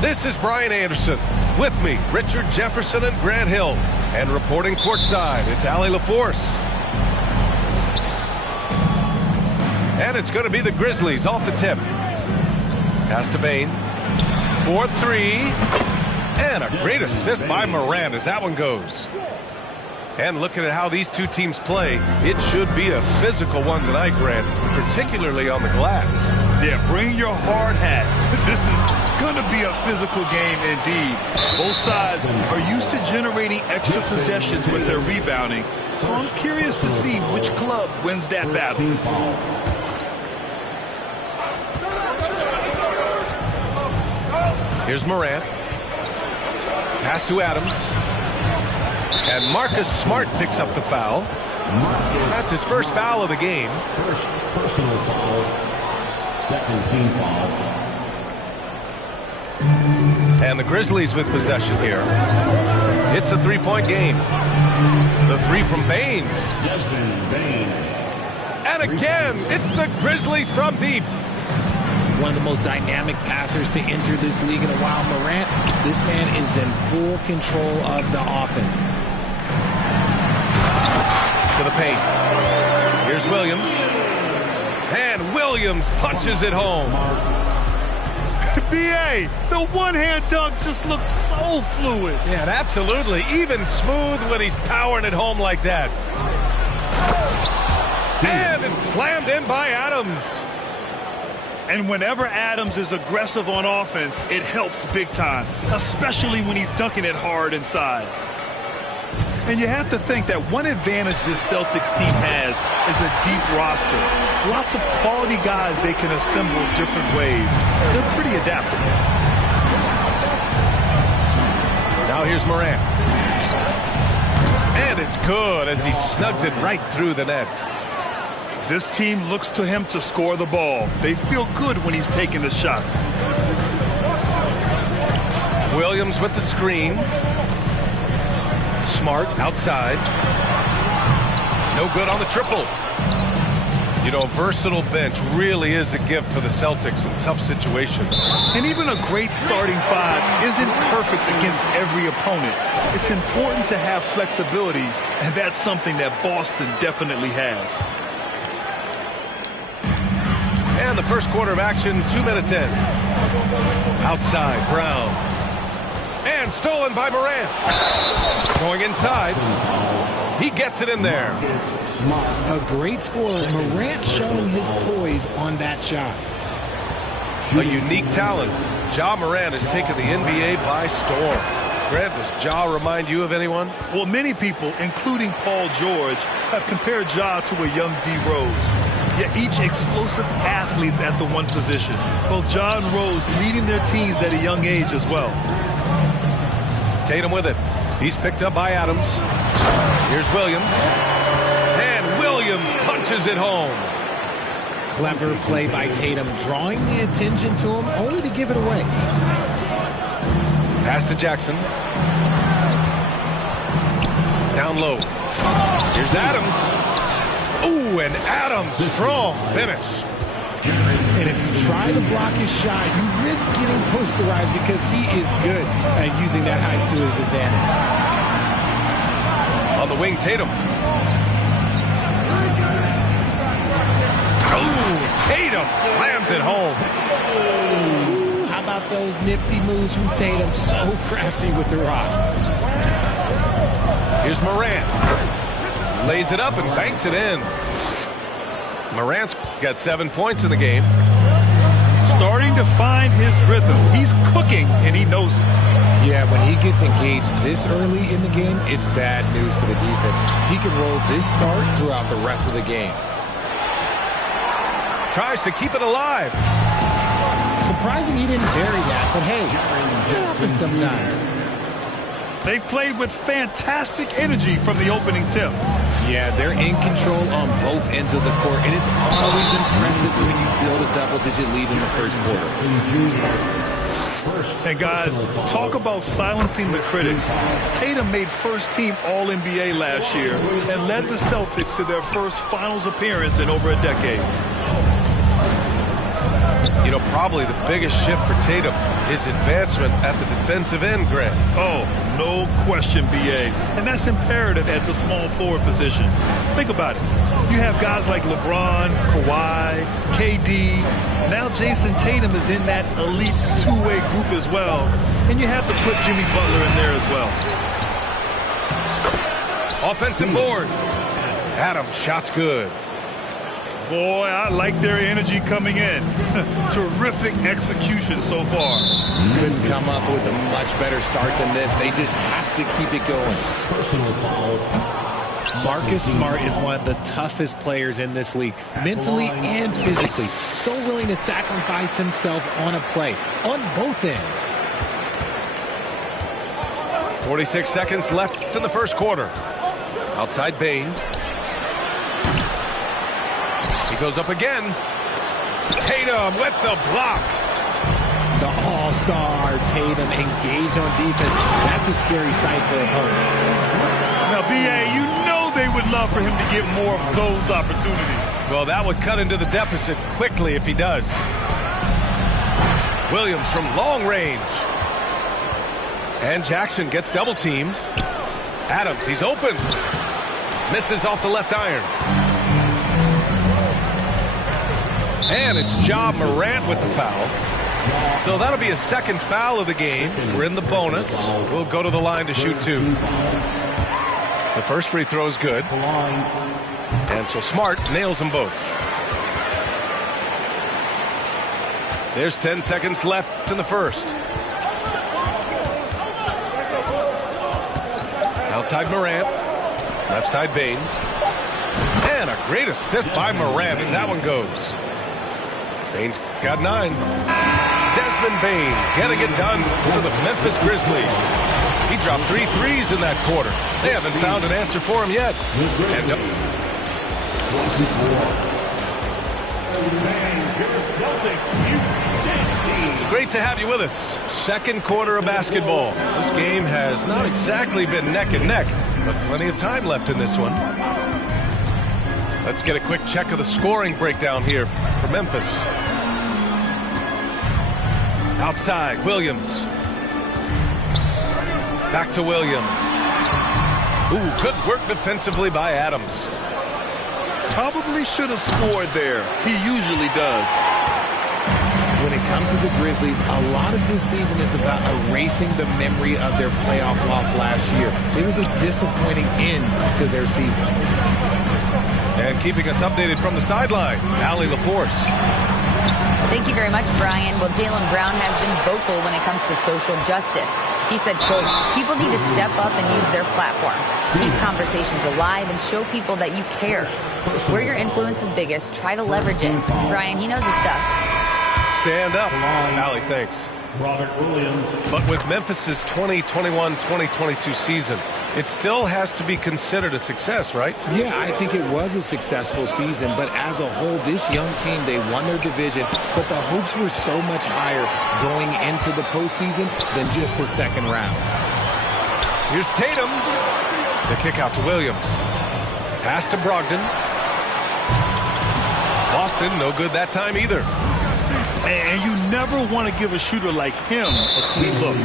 This is Brian Anderson. With me, Richard Jefferson and Grant Hill. And reporting courtside, it's Allie LaForce. And it's going to be the Grizzlies off the tip. Pass to Bain. 4-3. And a great assist by Morant as that one goes. And looking at how these two teams play, it should be a physical one tonight, Grant, particularly on the glass. Yeah, bring your hard hat. This is going to be a physical game indeed. Both sides are used to generating extra possessions with their rebounding, so I'm curious to see which club wins that battle. Here's Morant. Pass to Adams. And Marcus Smart picks up the foul. That's his first foul of the game. First personal foul. Second team foul. And the Grizzlies with possession here. It's a three-point game. The three from Bain. And again, it's the Grizzlies from deep. One of the most dynamic passers to enter this league in a while. Morant, this man is in full control of the offense. To the paint. Here's Williams. And Williams punches it home. B.A., the one-hand dunk just looks so fluid. Yeah, absolutely. Even smooth when he's powering it home like that. And it's slammed in by Adams. And whenever Adams is aggressive on offense, it helps big time, especially when he's dunking it hard inside. And you have to think that one advantage this Celtics team has is a deep roster. Lots of quality guys they can assemble different ways. They're pretty adaptable. Now here's Morant. And it's good as he snugs it right through the net. This team looks to him to score the ball. They feel good when he's taking the shots. Williams with the screen. Smart outside. No good on the triple. You know, a versatile bench really is a gift for the Celtics in tough situations. And even a great starting five isn't perfect against every opponent. It's important to have flexibility, and that's something that Boston definitely has. And the first quarter of action, 2 minutes in. Outside, Brown. And stolen by Morant. Going inside. He gets it in there. A great scorer. Morant showing his poise on that shot. A unique talent. Ja Morant has taken the NBA by storm. Grant, does Ja remind you of anyone? Well, many people, including Paul George, have compared Ja to a young D. Rose. Yet each explosive athletes at the one position. Well, Ja and Rose leading their teams at a young age as well. Tatum with it. He's picked up by Adams. Here's Williams. And Williams punches it home. Clever play by Tatum, drawing the attention to him, only to give it away. Pass to Jackson. Down low. Here's Adams. Ooh, and Adams, strong finish. And if you try to block his shot, you risk getting posterized because he is good at using that height to his advantage. On the wing, Tatum. Oh, Tatum slams it home. Ooh, how about those nifty moves from Tatum? So crafty with the rock. Here's Morant. Lays it up and banks it in. Morant's got 7 points in the game. Starting to find his rhythm. He's cooking, and he knows it. Yeah, when he gets engaged this early in the game, it's bad news for the defense. He can roll this start throughout the rest of the game. Tries to keep it alive. Surprising he didn't bury that, but hey, it happens sometimes. They've played with fantastic energy from the opening tip. Yeah, they're in control on both ends of the court, and it's always impressive when you build a double-digit lead in the first quarter. And guys, talk about silencing the critics. Tatum made first-team All-NBA last year and led the Celtics to their first finals appearance in over a decade. You know, probably the biggest shift for Tatum is advancement at the defensive end, Grant. Oh, no question, B.A. And that's imperative at the small forward position. Think about it. You have guys like LeBron, Kawhi, KD. Now Jason Tatum is in that elite two-way group as well. And you have to put Jimmy Butler in there as well. Offensive board. Adams, shot's good. Boy, I like their energy coming in. Terrific execution so far. Couldn't come up with a much better start than this. They just have to keep it going. Personal foul. Marcus Smart is one of the toughest players in this league, mentally and physically. So willing to sacrifice himself on a play, on both ends. 46 seconds left in the first quarter. Outside Bane. He goes up again. Tatum with the block. The all-star Tatum engaged on defense. That's a scary sight for opponents. Now, B.A., you know they would love for him to get more of those opportunities. Well, that would cut into the deficit quickly if he does. Williams from long range. And Jackson gets double-teamed. Adams, he's open. Misses off the left iron. And it's Ja Morant with the foul. So that'll be a second foul of the game. We're in the bonus. We'll go to the line to shoot two. The first free throw is good. And so Smart nails them both. There's 10 seconds left in the first. Outside Morant. Left side Bane. And a great assist by Morant as that one goes. Bane's got 9. Desmond Bane getting it done for the Memphis Grizzlies. He dropped 3 threes in that quarter. They haven't found an answer for him yet. And great to have you with us. Second quarter of basketball. This game has not exactly been neck and neck, but plenty of time left in this one. Let's get a quick check of the scoring breakdown here for Memphis. Outside, Williams. Back to Williams. Ooh, good work defensively by Adams. Probably should have scored there. He usually does. When it comes to the Grizzlies, a lot of this season is about erasing the memory of their playoff loss last year. It was a disappointing end to their season. And keeping us updated from the sideline, Allie LaForce. Thank you very much, Brian. Well, Jaylen Brown has been vocal when it comes to social justice. He said, quote, people need to step up and use their platform. Keep conversations alive and show people that you care. Where your influence is biggest, try to leverage it. Brian, he knows his stuff. Stand up. Allie, thanks. Robert Williams. But with Memphis's 2021-2022 season, it still has to be considered a success, right? Yeah, I think it was a successful season, but as a whole, this young team, they won their division, but the hopes were so much higher going into the postseason than just the second round. Here's Tatum. The kick out to Williams. Pass to Brogdon. Boston, no good that time either. And you never want to give a shooter like him a clean look.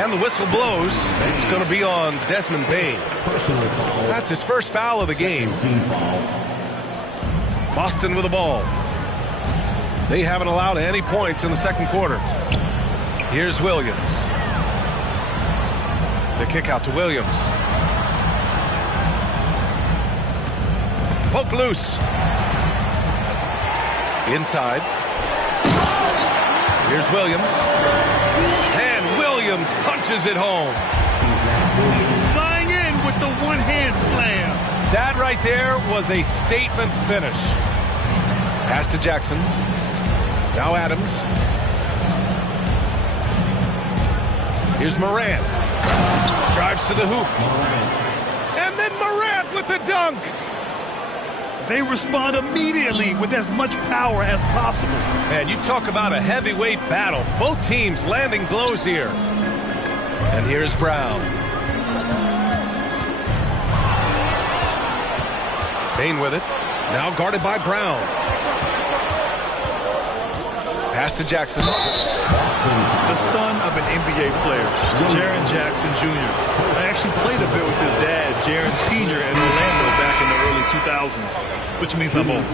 And the whistle blows. It's going to be on Desmond Bane. That's his first foul of the game. Boston with the ball. They haven't allowed any points in the second quarter. Here's Williams. The kick out to Williams. Poke loose. Inside. Here's Williams. And Williams punches it home. Flying in with the one-hand slam. That right there was a statement finish. Pass to Jackson. Now Adams. Here's Morant. Drives to the hoop. And then Morant with the dunk. They respond immediately with as much power as possible. Man, you talk about a heavyweight battle. Both teams landing blows here. And here's Brown. Bane with it. Now guarded by Brown. Pass to Jackson. The son of an NBA player, Jaren Jackson Jr. I actually played a bit with his dad, Jaren Sr. in Orlando back in the early 2000s, which means I'm old.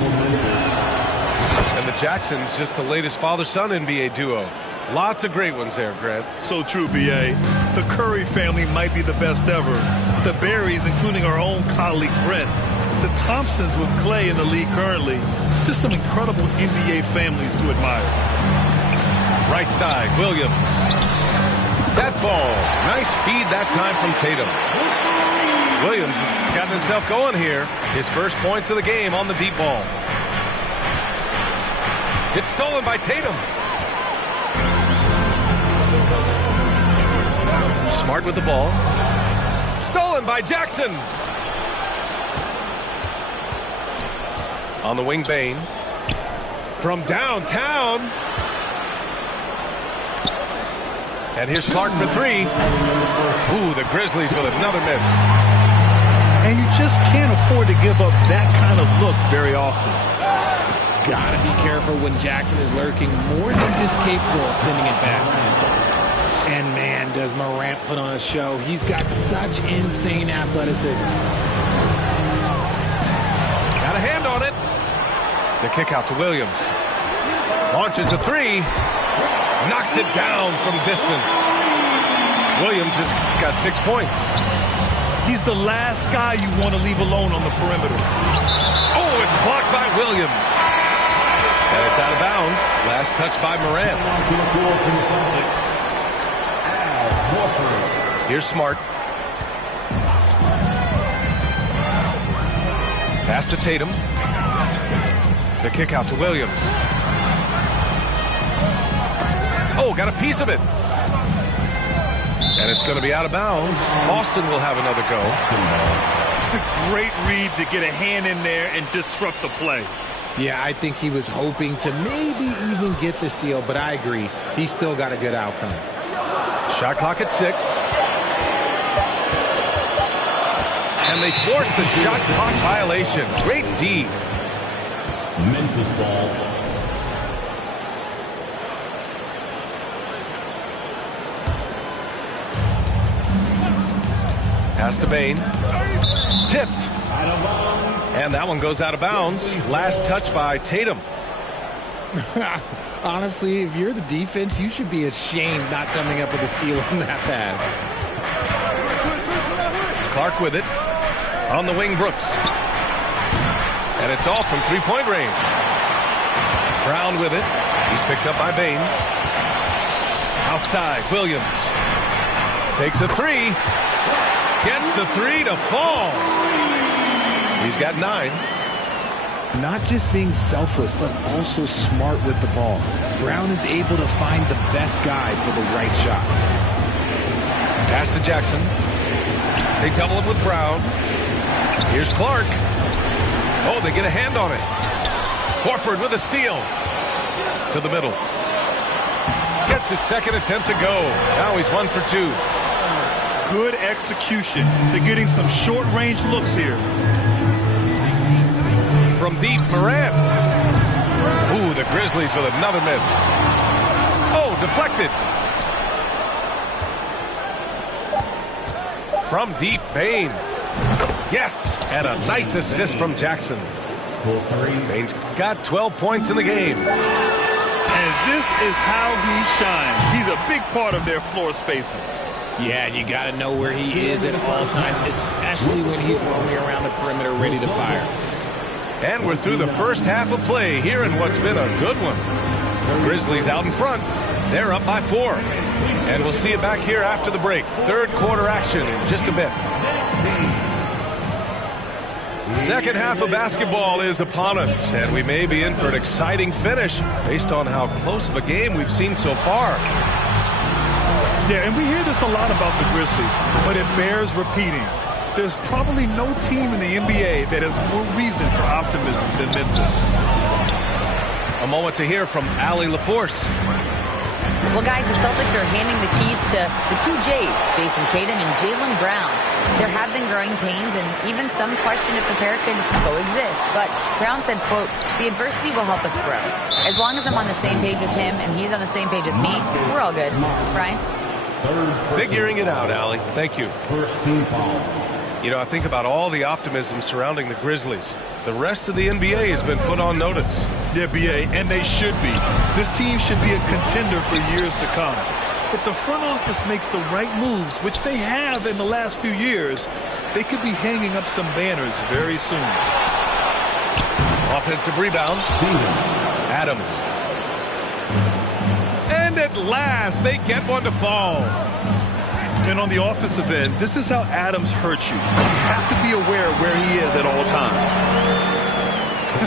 And the Jacksons, just the latest father-son NBA duo. Lots of great ones there, Grant. So true, B.A. The Curry family might be the best ever. The Berrys, including our own colleague Brent. The Thompsons with Clay in the league currently. Just some incredible NBA families to admire. Right side, Williams. That falls. Nice feed that time from Tatum. Williams has gotten himself going here. His first points of the game on the deep ball. It's stolen by Tatum. Smart with the ball. Stolen by Jackson. On the wing, Bane. From downtown. And here's Clark for three. Ooh, the Grizzlies with another miss. And you just can't afford to give up that kind of look very often. Gotta be careful when Jackson is lurking, more than just capable of sending it back. And man, does Morant put on a show. He's got such insane athleticism. Got a hand on it. The kick out to Williams. Launches the three. Knocks it down from distance. Williams has got 6 points. He's the last guy you want to leave alone on the perimeter. Oh, it's blocked by Williams. And it's out of bounds. Last touch by Morant. Here's Smart. Pass to Tatum. The kick out to Williams. Oh, got a piece of it. And it's going to be out of bounds. Boston will have another go. Great read to get a hand in there and disrupt the play. Yeah, I think he was hoping to maybe even get the steal, but I agree. He still got a good outcome. Shot clock at 6. And they forced the shot clock violation. Great D. Memphis ball. Pass to Bane. Tipped. And that one goes out of bounds. Last touch by Tatum. Honestly, if you're the defense, you should be ashamed not coming up with a steal on that pass. Clark with it. On the wing, Brooks. And it's off from three-point range. Brown with it. He's picked up by Bane. Outside, Williams. Takes a three. Gets the three to fall. He's got 9. Not just being selfless, but also smart with the ball. Brown is able to find the best guy for the right shot. Pass to Jackson. They double him with Brown. Here's Clark. Oh, they get a hand on it. Horford with a steal. To the middle. Gets his second attempt to go. Now he's 1 for 2. Good execution. They're getting some short-range looks here. From deep, Morant. Ooh, the Grizzlies with another miss. Oh, deflected. From deep, Bane. Yes, and a nice assist from Jackson. Bane's got 12 points in the game. And this is how he shines. He's a big part of their floor spacing. Yeah, you got to know where he is at all times, especially when he's roaming around the perimeter ready to fire. And we're through the first half of play here in what's been a good one. The Grizzlies out in front. They're up by 4. And we'll see you back here after the break. Third quarter action in just a bit. Second half of basketball is upon us, and we may be in for an exciting finish based on how close of a game we've seen so far. Yeah, and we hear this a lot about the Grizzlies, but it bears repeating. There's probably no team in the NBA that has more reason for optimism than Memphis. A moment to hear from Allie LaForce. Well, guys, the Celtics are handing the keys to the two J's, Jason Tatum and Jaylen Brown. There have been growing pains and even some question if the pair could coexist. But Brown said, quote, "The adversity will help us grow. As long as I'm on the same page with him and he's on the same page with me, we're all good." Brian? Figuring it out, Allie. Thank you. First team foul. You know, I think about all the optimism surrounding the Grizzlies. The rest of the NBA has been put on notice. Yeah, BA, and they should be. This team should be a contender for years to come. If the front office makes the right moves, which they have in the last few years, they could be hanging up some banners very soon. Offensive rebound. Adams. And at last, they get one to fall. And on the offensive end, this is how Adams hurts you. You have to be aware of where he is at all times.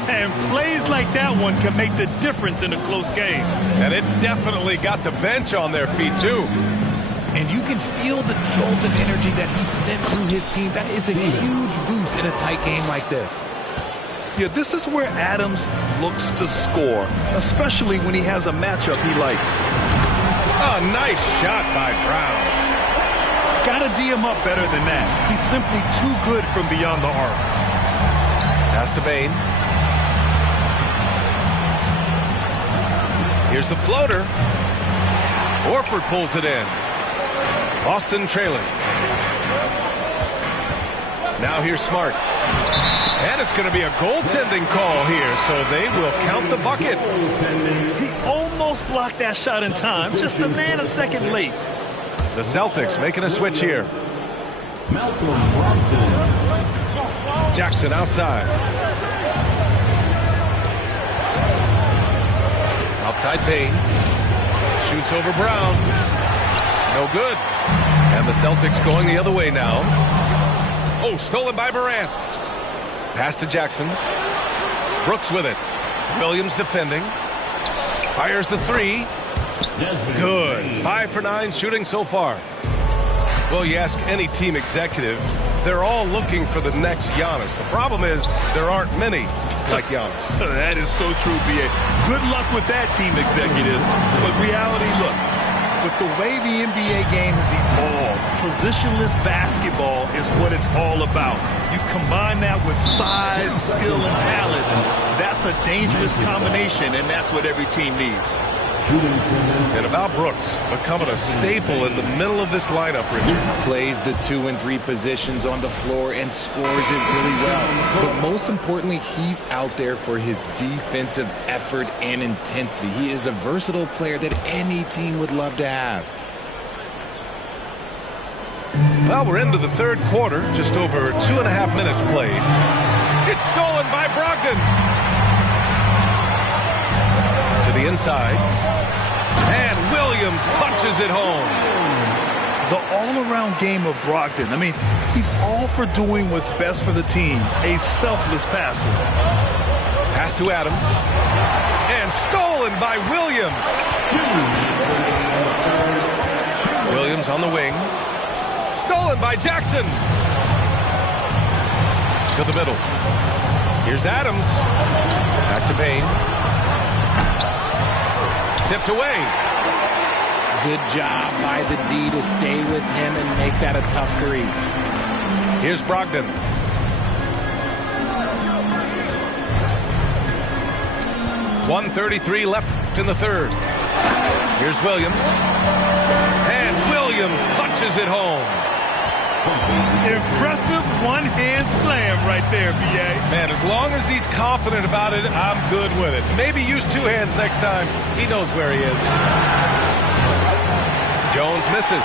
And plays like that one can make the difference in a close game. And it definitely got the bench on their feet, too. And you can feel the jolt of energy that he sent through his team. That is a huge boost in a tight game like this. Yeah, this is where Adams looks to score, especially when he has a matchup he likes. Oh, nice shot by Brown. Gotta D him up better than that. He's simply too good from beyond the arc. Pass to Bane. Here's the floater. Horford pulls it in. Austin trailing. Now here's Smart. And it's going to be a goaltending call here, so they will count the bucket. He almost blocked that shot in time, just a nanosecond late. The Celtics making a switch here. Jackson outside. Outside Payne. Shoots over Brown. No good. And the Celtics going the other way now. Oh, stolen by Morant. Pass to Jackson. Brooks with it. Williams defending. Fires the three. Good. 5 for 9 shooting so far. Well, you ask any team executive, they're all looking for the next Giannis. The problem is there aren't many like Giannis. That is so true, B.A. Good luck with that, team executives. But reality, look, with the way the NBA game has evolved, positionless basketball is what it's all about. You combine that with size, skill, and talent. That's a dangerous combination, and that's what every team needs. And about Brooks becoming a staple in the middle of this lineup, Richard. Plays the 2 and 3 positions on the floor and scores it really well. But most importantly, he's out there for his defensive effort and intensity. He is a versatile player that any team would love to have. Well, we're into the third quarter, just over 2.5 minutes played. It's stolen by Brogdon. To the inside. And Williams punches it home. The all-around game of Brogdon. I mean, he's all for doing what's best for the team. A selfless passer. Pass to Adams. And stolen by Williams. Williams on the wing. Stolen by Jackson. To the middle. Here's Adams. Back to Payne. Tipped away. Good job by the D to stay with him and make that a tough three. Here's Brogdon. .133 left in the third. Here's Williams. And Williams punches it home. Impressive one-hand slam right there, B.A. Man, as long as he's confident about it, I'm good with it. Maybe use 2 hands next time. He knows where he is. Jones misses.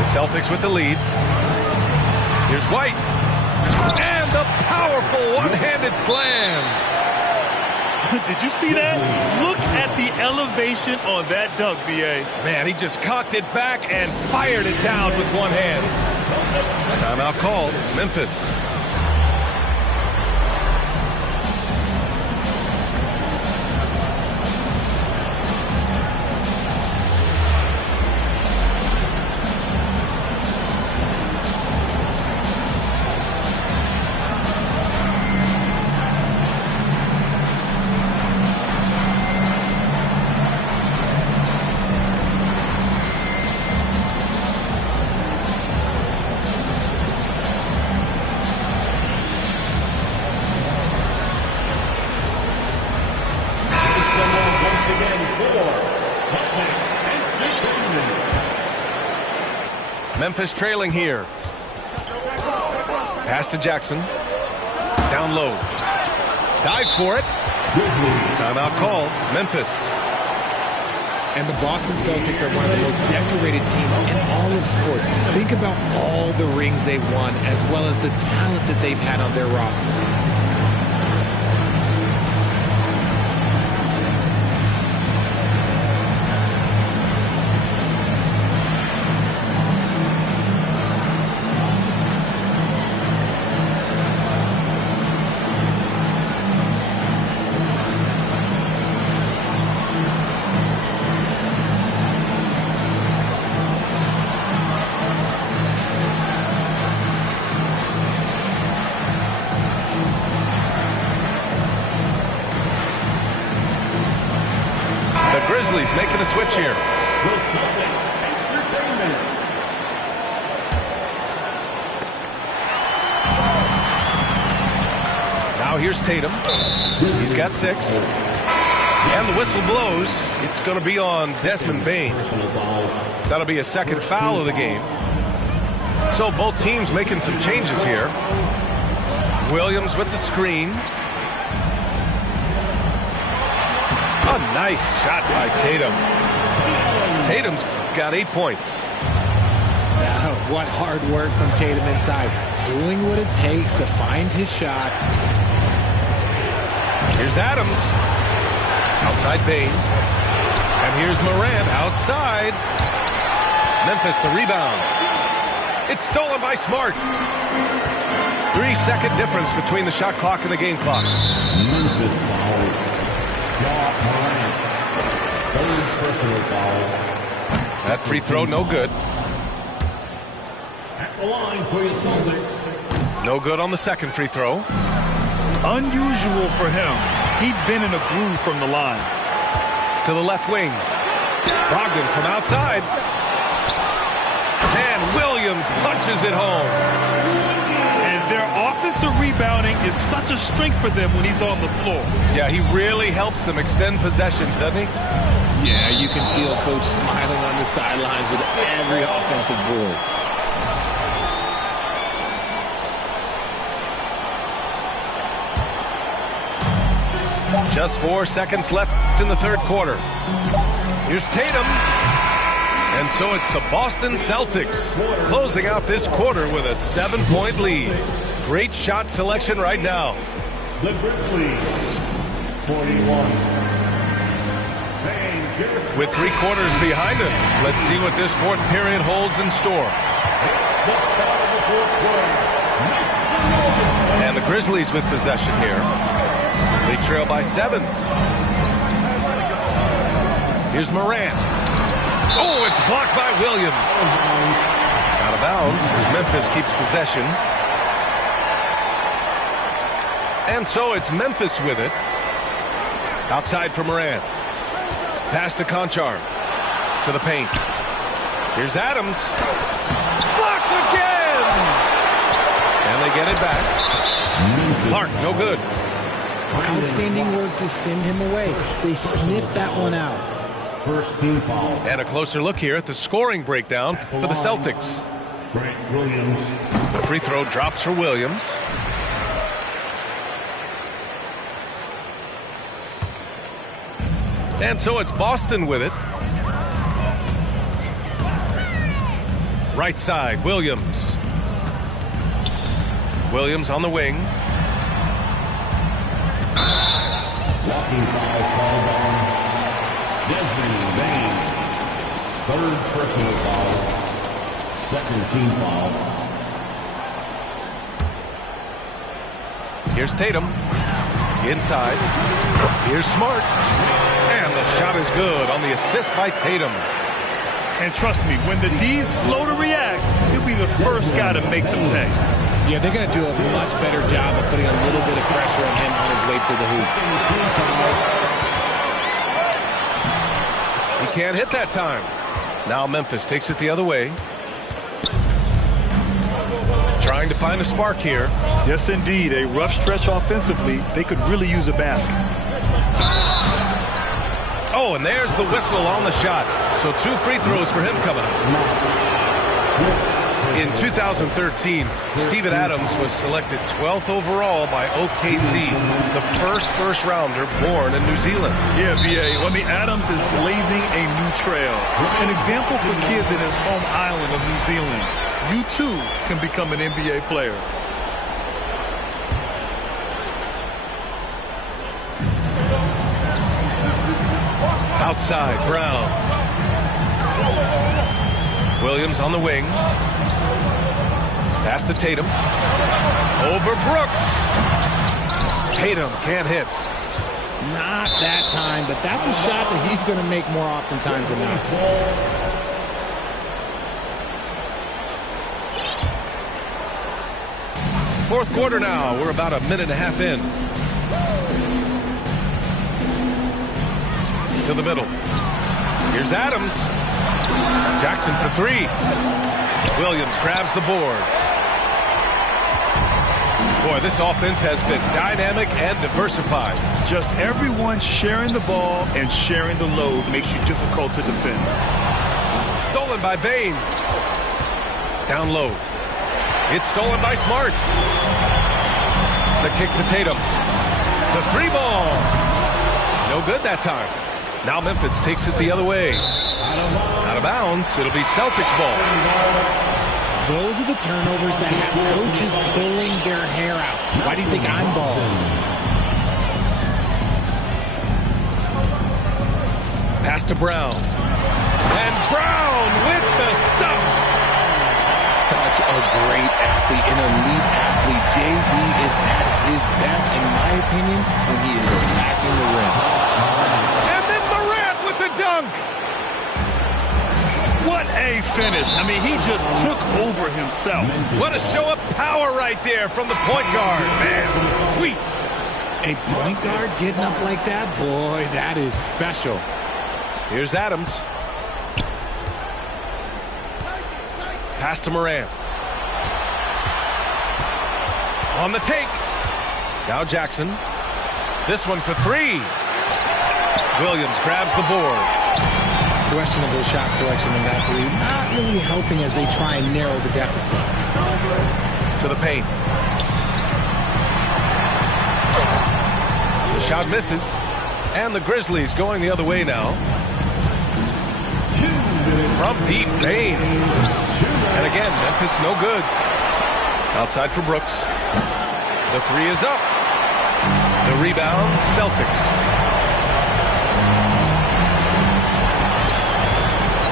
The Celtics with the lead. Here's White. And the powerful one-handed slam. Did you see that? Look at the elevation on that dunk, B.A. Man, he just cocked it back and fired it down with one hand. Timeout called. Memphis. Memphis trailing here. Pass to Jackson. Down low. Dive for it. Timeout called. Memphis. And the Boston Celtics are one of the most decorated teams in all of sports. Think about all the rings they've won, as well as the talent that they've had on their roster. Grizzlies making a switch here. Now here's Tatum. He's got 6. And the whistle blows. It's going to be on Desmond Bane. That'll be a second foul of the game. So both teams making some changes here. Williams with the screen. A nice shot by Tatum. Tatum's got 8 points. Now, what hard work from Tatum inside. Doing what it takes to find his shot. Here's Adams. Outside Bane. And here's Morant outside. Memphis the rebound. It's stolen by Smart. 3-second difference between the shot clock and the game clock. Memphis foul. Third personal foul. That free throw no good. At the line for your Celtics. No good on the second free throw. Unusual for him. He'd been in a groove from the line. To the left wing. Brogdon from outside. And Williams punches it home. And their offensive rebounding is such a strength for them when he's on the floor. Yeah, he really helps them extend possessions, doesn't he? Yeah, you can feel Coach smiling on the sidelines with every offensive board. Just 4 seconds left in the third quarter. Here's Tatum. And so it's the Boston Celtics closing out this quarter with a 7-point lead. Great shot selection right now. The Grizzlies, 41. With 3 quarters behind us, let's see what this fourth period holds in store. And the Grizzlies with possession here. They trail by 7. Here's Morant. Oh, it's blocked by Williams. Out of bounds as Memphis keeps possession. And so it's Memphis with it. Outside for Morant. Pass to Conchar. To the paint. Here's Adams. Blocked again! And they get it back. Clark, no good. Outstanding work to send him away. They sniffed that one out. First team foul. And a closer look here at the scoring breakdown for the Celtics. Grant Williams. The free throw drops for Williams. And so it's Boston with it. Right side, Williams. Williams on the wing. Walking foul called on Desmond Bane. Third personal foul. Second team foul. Here's Tatum. Inside. Here's Smart. And the shot is good on the assist by Tatum. And trust me, when the D's slow to react, he'll be the first guy to make them pay. Yeah, they're going to do a much better job of putting a little bit of pressure on him on his way to the hoop. He can't hit that time. Now Memphis takes it the other way. Trying to find a spark here. Yes, indeed. A rough stretch offensively. They could really use a basket. Oh, and there's the whistle on the shot. So 2 free throws for him coming up. In 2013, Steven Adams was selected 12th overall by OKC, the first rounder born in New Zealand. Yeah, B.A. I mean, Adams is blazing a new trail. An example for kids in his home island of New Zealand. You, too, can become an NBA player. Outside, Brown. Williams on the wing. Pass to Tatum. Over Brooks. Tatum can't hit. Not that time, but that's a shot that he's going to make more oftentimes than not. Fourth quarter now. We're about a minute and a half in. To the middle. Here's Adams. Jackson for three. Williams grabs the board. Boy, this offense has been dynamic and diversified. Just everyone sharing the ball and sharing the load makes you difficult to defend. Stolen by Bain. Down low. It's stolen by Smart. The kick to Tatum. The three ball. No good that time. Now Memphis takes it the other way. Out of bounds. It'll be Celtics ball. Those are the turnovers that have coaches pulling their hair out. Why do you think I'm balling? Pass to Brown. And Brown with the stuff. Such a great athlete, an elite athlete. JB is at his best, in my opinion, when he is attacking the rim. And then Morant with the dunk. What a finish. I mean, he just took over himself. What a show of power right there from the point guard. Man, sweet. A point guard getting up like that? Boy, that is special. Here's Adams. Pass to Morant. On the take. Now Jackson. This one for three. Williams grabs the board. Questionable shot selection in that three. Not really helping as they try and narrow the deficit. To the paint. The shot misses. And the Grizzlies going the other way now. From deep, Bain. And again, Memphis no good. Outside for Brooks. The three is up. The rebound, Celtics.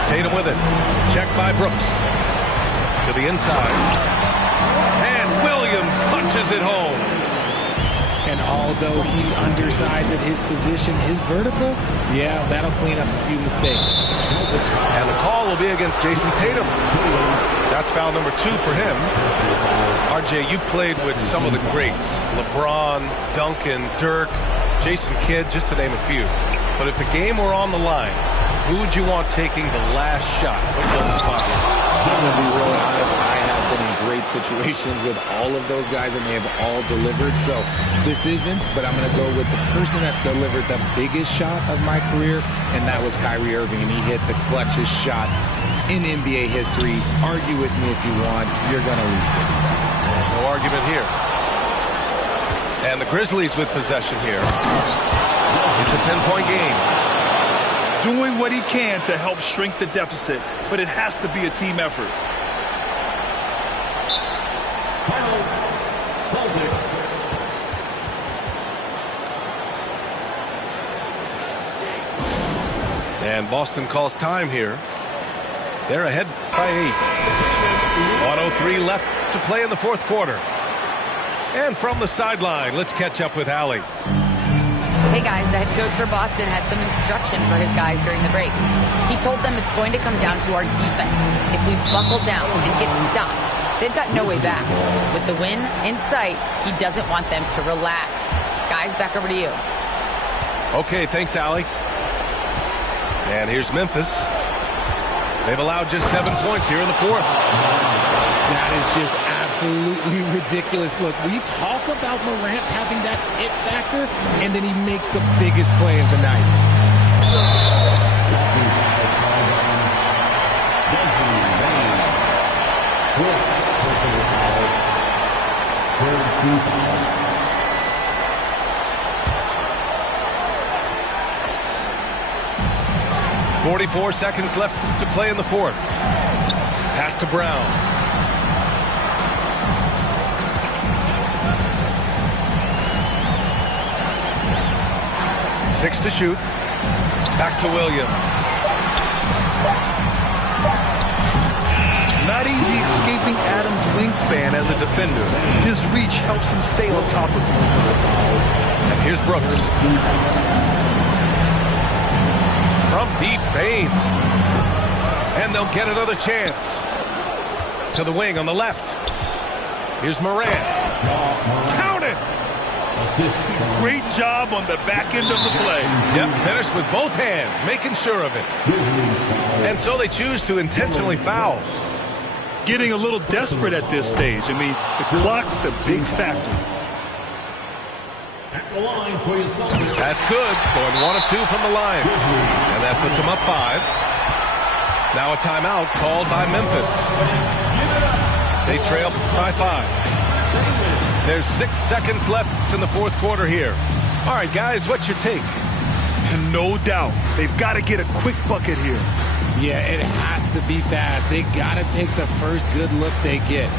Tatum with it. Check by Brooks. To the inside. And Williams punches it home. And although he's undersized at his position, his vertical, yeah, that'll clean up a few mistakes. And the call will be against Jason Tatum. That's foul number 2 for him. RJ, you played with some of the greats. LeBron, Duncan, Dirk, Jason Kidd, just to name a few. But if the game were on the line, who would you want taking the last shot? Put you on the spot. I'm going to be really honest. I have been in great situations with all of those guys, and they have all delivered. So this isn't, but I'm going to go with the person that's delivered the biggest shot of my career, and that was Kyrie Irving, and he hit the clutchest shot in NBA history. Argue with me if you want. You're going to lose it. No argument here. And the Grizzlies with possession here. It's a 10-point game. Doing what he can to help shrink the deficit, but it has to be a team effort. And Boston calls time here. They're ahead by 8. 1:03 left to play in the fourth quarter. And from the sideline, let's catch up with Allie. Hey guys, the head coach for Boston had some instruction for his guys during the break. He told them it's going to come down to our defense. If we buckle down and get stops, they've got no way back. With the win in sight, he doesn't want them to relax. Guys, back over to you. Okay, thanks, Allie. And here's Memphis. They've allowed just 7 points here in the fourth. That is just absolutely ridiculous. Look, we talk about Morant having that it factor, and then he makes the biggest play of the night. team foul. 44 seconds left to play in the fourth. Pass to Brown. Six to shoot. Back to Williams. Not easy escaping Adams' wingspan as a defender. His reach helps him stay on top of you. And here's Brooks. From deep, Bain. And they'll get another chance. To the wing on the left. Here's Morant. Count it! Great job on the back end of the play. Yep, finished with both hands, making sure of it. And so they choose to intentionally foul. Getting a little desperate at this stage. I mean, the clock's the big factor. At the line for your Celtics. That's good. Going 1 of 2 from the line. And that puts them up 5. Now a timeout called by Memphis. They trail by 5. There's 6 seconds left in the fourth quarter here. All right, guys, what's your take? And no doubt, they've got to get a quick bucket here. Yeah, it has to be fast. They got to take the first good look they get.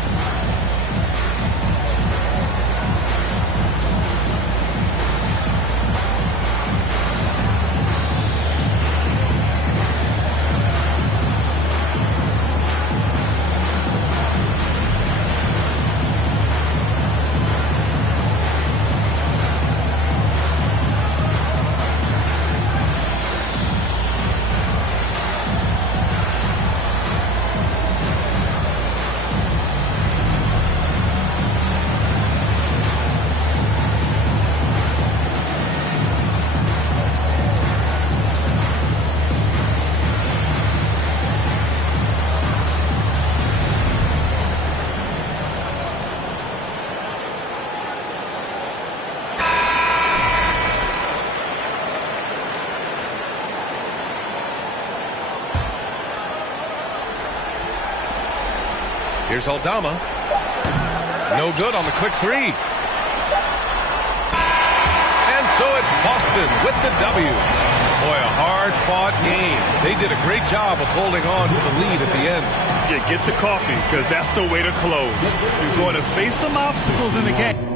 Here's Aldama. No good on the quick three. And so it's Boston with the W. Boy, a hard-fought game. They did a great job of holding on to the lead at the end. Yeah, get the coffee, because that's the way to close. You're going to face some obstacles in the game.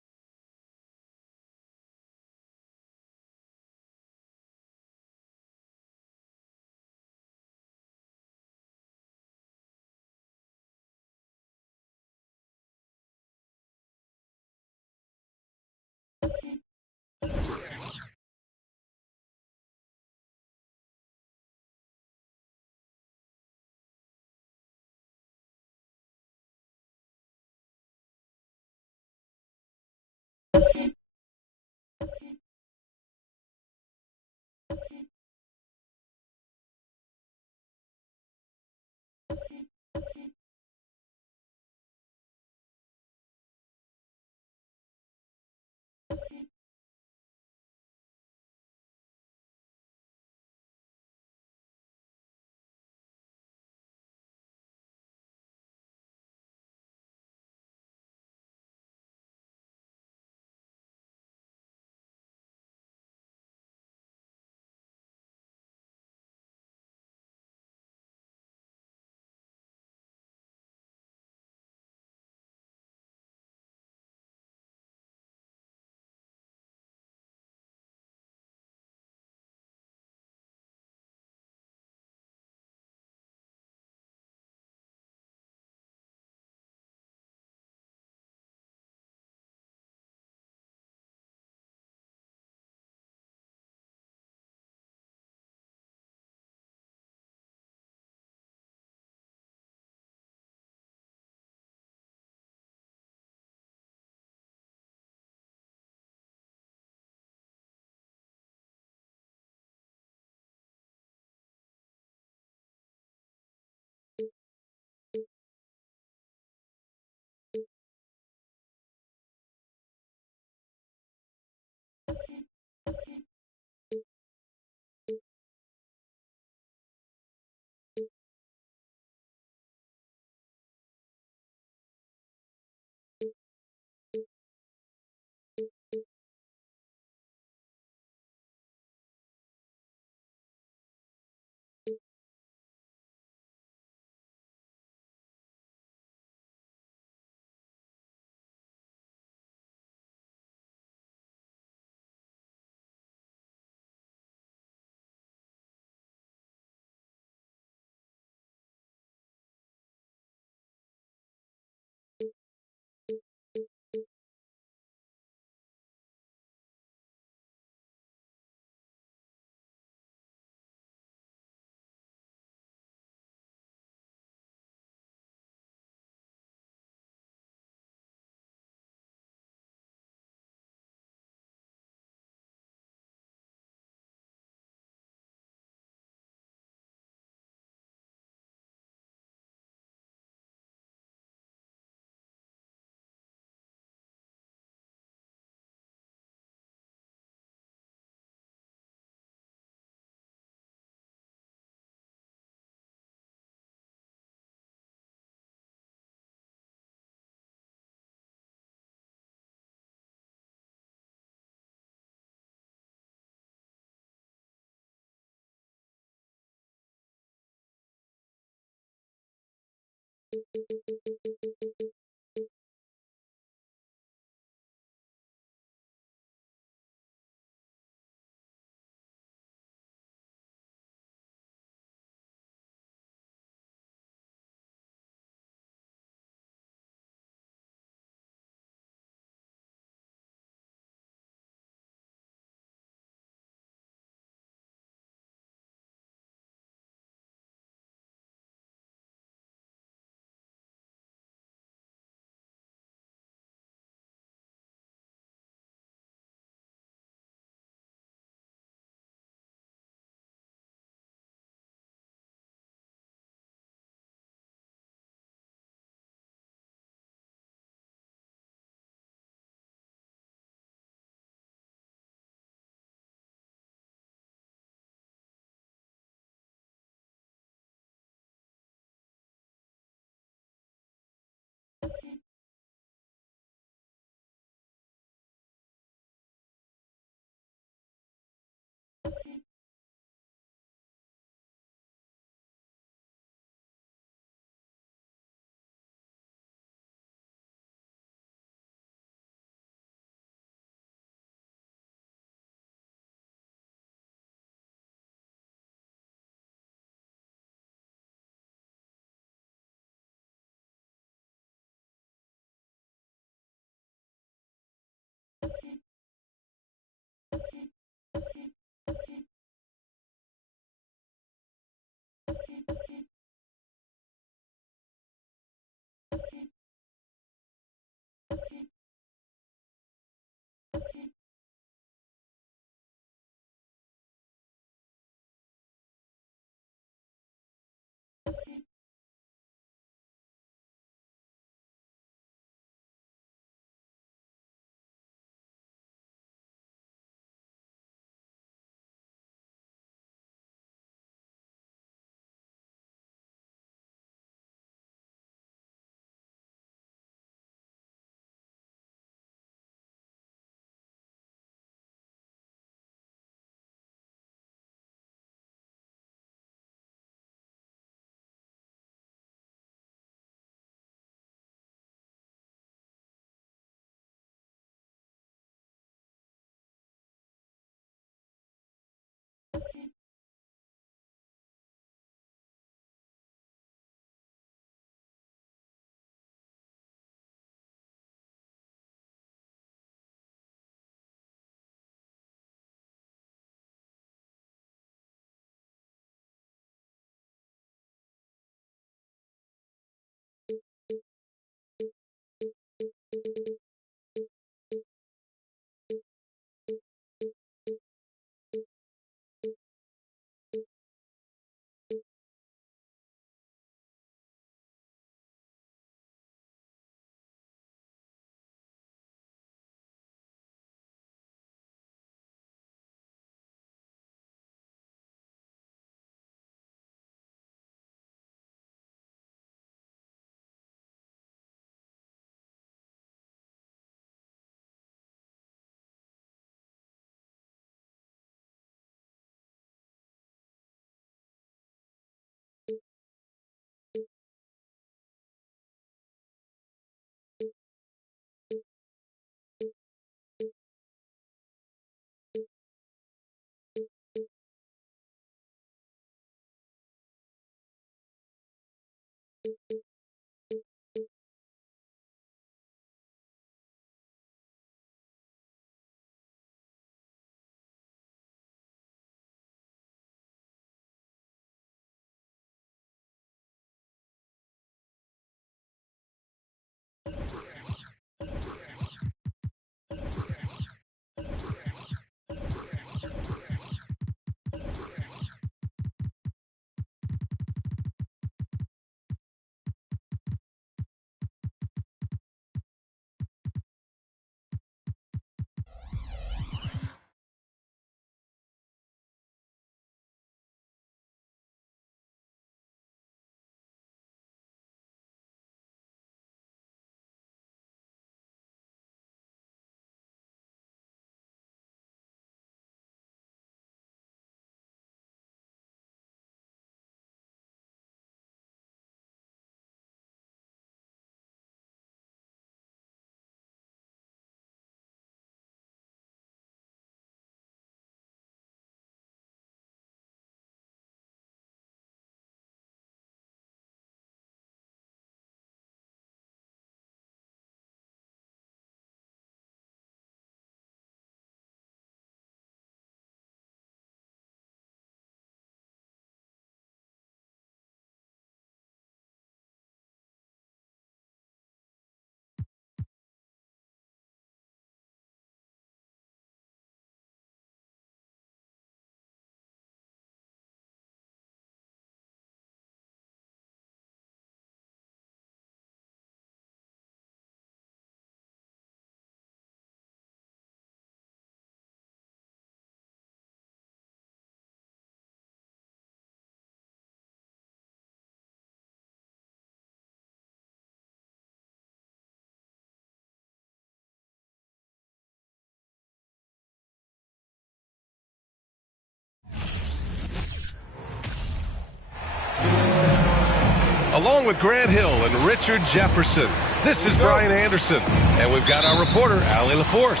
along with Grant Hill and Richard Jefferson. This is Brian Anderson, and we've got our reporter, Allie LaForce.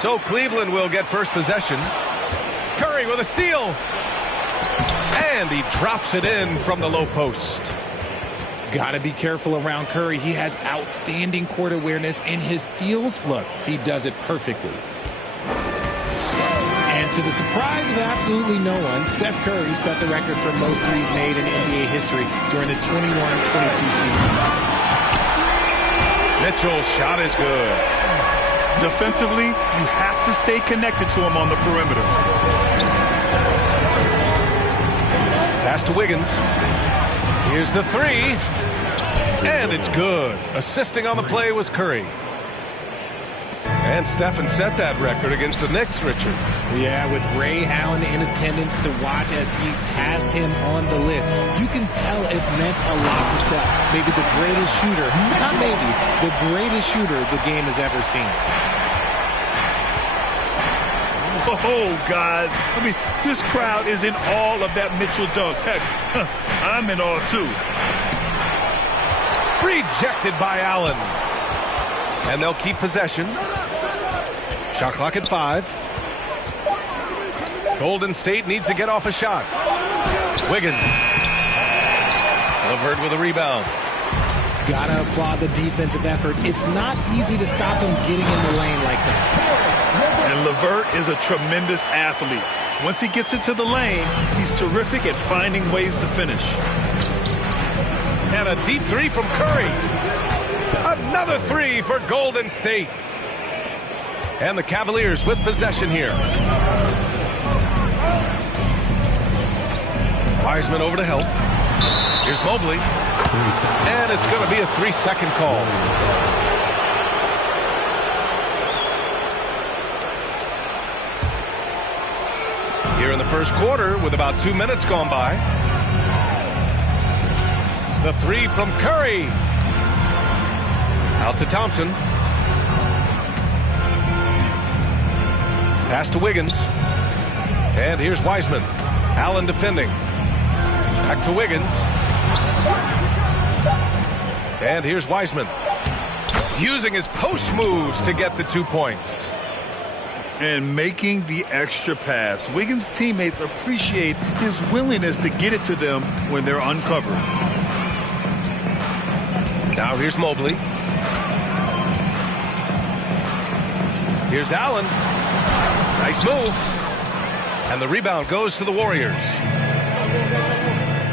So Cleveland will get first possession. Curry with a steal. And he drops it in from the low post. Got to be careful around Curry. He has outstanding court awareness, and his steals, look, he does it perfectly. And to the surprise of absolutely no one, Steph Curry set the record for most threes made in NBA history during the 21-22 season. Mitchell's shot is good. Defensively, you have to stay connected to him on the perimeter. Pass to Wiggins. Here's the three. And it's good. Assisting on the play was Curry. And Stephen set that record against the Knicks, Richard. Yeah, with Ray Allen in attendance to watch as he passed him on the lift. You can tell it meant a lot to Steph. Maybe the greatest shooter, not maybe, the greatest shooter the game has ever seen. Oh, guys. I mean, this crowd is in awe of that Mitchell dunk. Heck, I'm in awe, too. Rejected by Allen. And they'll keep possession. Shot clock at 5. Golden State needs to get off a shot. Wiggins. LeVert with a rebound. Gotta applaud the defensive effort. It's not easy to stop him getting in the lane like that. And LeVert is a tremendous athlete. Once he gets into the lane, he's terrific at finding ways to finish. And a deep three from Curry. Another three for Golden State. And the Cavaliers with possession here. Wiseman over to help. Here's Mobley. And it's going to be a 3-second call. Here in the first quarter with about 2 minutes gone by. The three from Curry. Out to Thompson. Pass to Wiggins. And here's Wiseman. Allen defending. Back to Wiggins. And here's Wiseman. Using his post moves to get the 2 points. And making the extra pass. Wiggins' teammates appreciate his willingness to get it to them when they're uncovered. Now here's Mobley. Here's Allen. Nice move. And the rebound goes to the Warriors.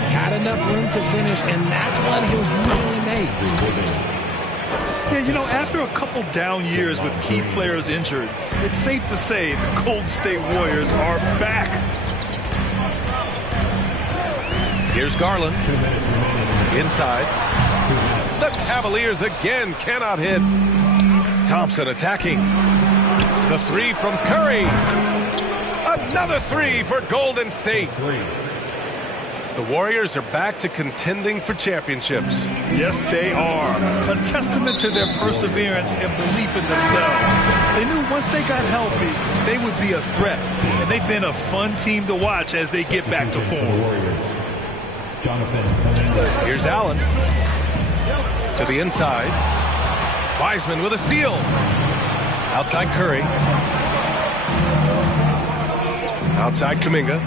Had enough room to finish, and that's what he'll usually make. Yeah, you know, after a couple down years with key players injured, it's safe to say the Golden State Warriors are back. Here's Garland. Inside. The Cavaliers again cannot hit. Thompson attacking. The three from Curry. Another three for Golden State. The Warriors are back to contending for championships. Yes, they are. A testament to their perseverance and belief in themselves. They knew once they got healthy, they would be a threat. And they've been a fun team to watch as they get back to form. Here's Allen. To the inside. Wiseman with a steal. Outside Curry. Outside Kuminga.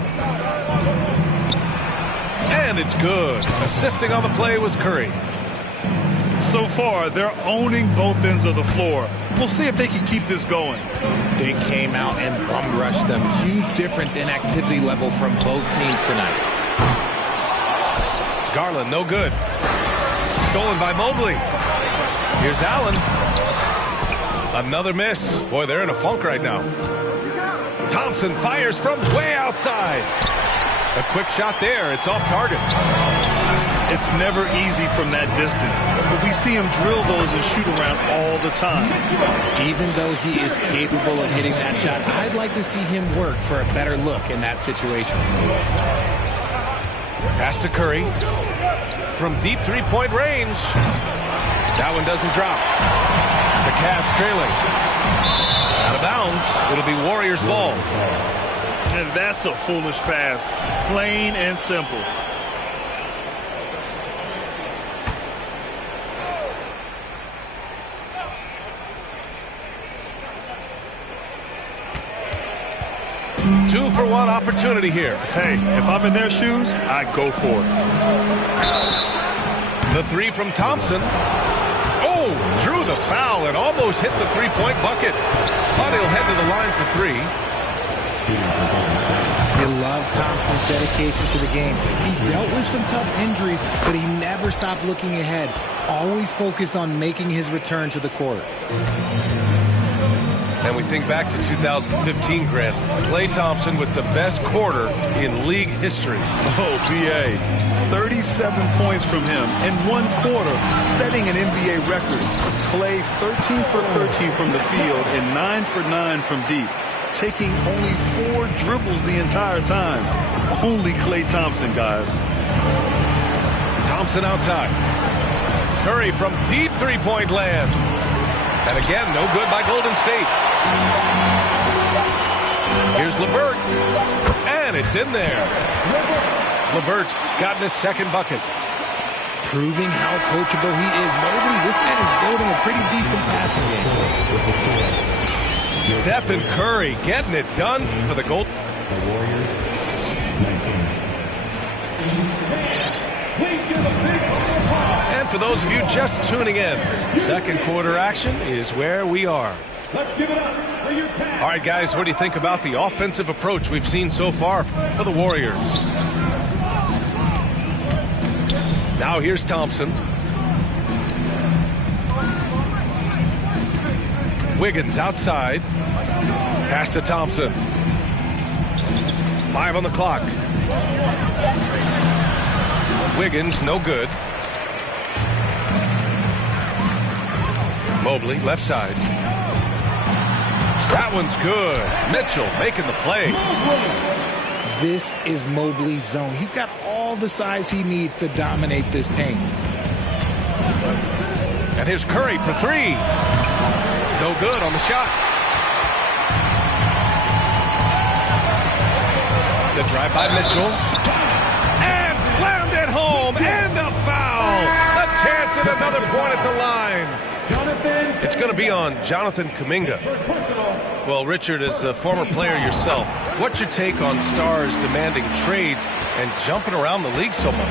And it's good. Assisting on the play was Curry. So far, they're owning both ends of the floor. We'll see if they can keep this going. They came out and bum rushed them. Huge difference in activity level from both teams tonight. Garland, no good. Stolen by Mobley. Here's Allen. Another miss. Boy, they're in a funk right now. Thompson fires from way outside. A quick shot there. It's off target. It's never easy from that distance, but we see him drill those and shoot around all the time. Even though he is capable of hitting that shot, I'd like to see him work for a better look in that situation. Pass to Curry. From deep three-point range. That one doesn't drop. The Cavs trailing. Out of bounds. It'll be Warriors ball. And that's a foolish pass. Plain and simple. Two-for-one opportunity here. Hey, if I'm in their shoes, I go for it. The three from Thompson. Oh, drew the foul and almost hit the three-point bucket. But he'll head to the line for three. You love Thompson's dedication to the game. He's dealt with some tough injuries, but he never stopped looking ahead. Always focused on making his return to the court. And we think back to 2015, Grant. Klay Thompson with the best quarter in league history. Oh, B.A. 37 points from him in one quarter, setting an NBA record. Klay 13 for 13 from the field and 9 for 9 from deep, taking only 4 dribbles the entire time. Only Klay Thompson, guys. Thompson outside. Curry from deep three-point land. And again, no good by Golden State. Here's LeVert. And it's in there. LeVert's gotten his second bucket. Proving how coachable he is. Mobley, this man is building a pretty decent passing game. Stephen Curry getting it done for the Gold. The Warriors, 19. And for those of you just tuning in, second quarter action is where we are. Let's give it up for your All right, guys, what do you think about the offensive approach we've seen so far for the Warriors? Now here's Thompson. Wiggins outside. Pass to Thompson. 5 on the clock. Wiggins, no good. Mobley, left side. That one's good. Mitchell making the play. This is Mobley's zone. He's got all the size he needs to dominate this paint. And here's Curry for three. No good on the shot. The drive by Mitchell. And slammed it home. And the foul. A chance at another point at the line. It's going to be on Jonathan Kuminga. Well, Richard, as a former player yourself, what's your take on stars demanding trades and jumping around the league so much?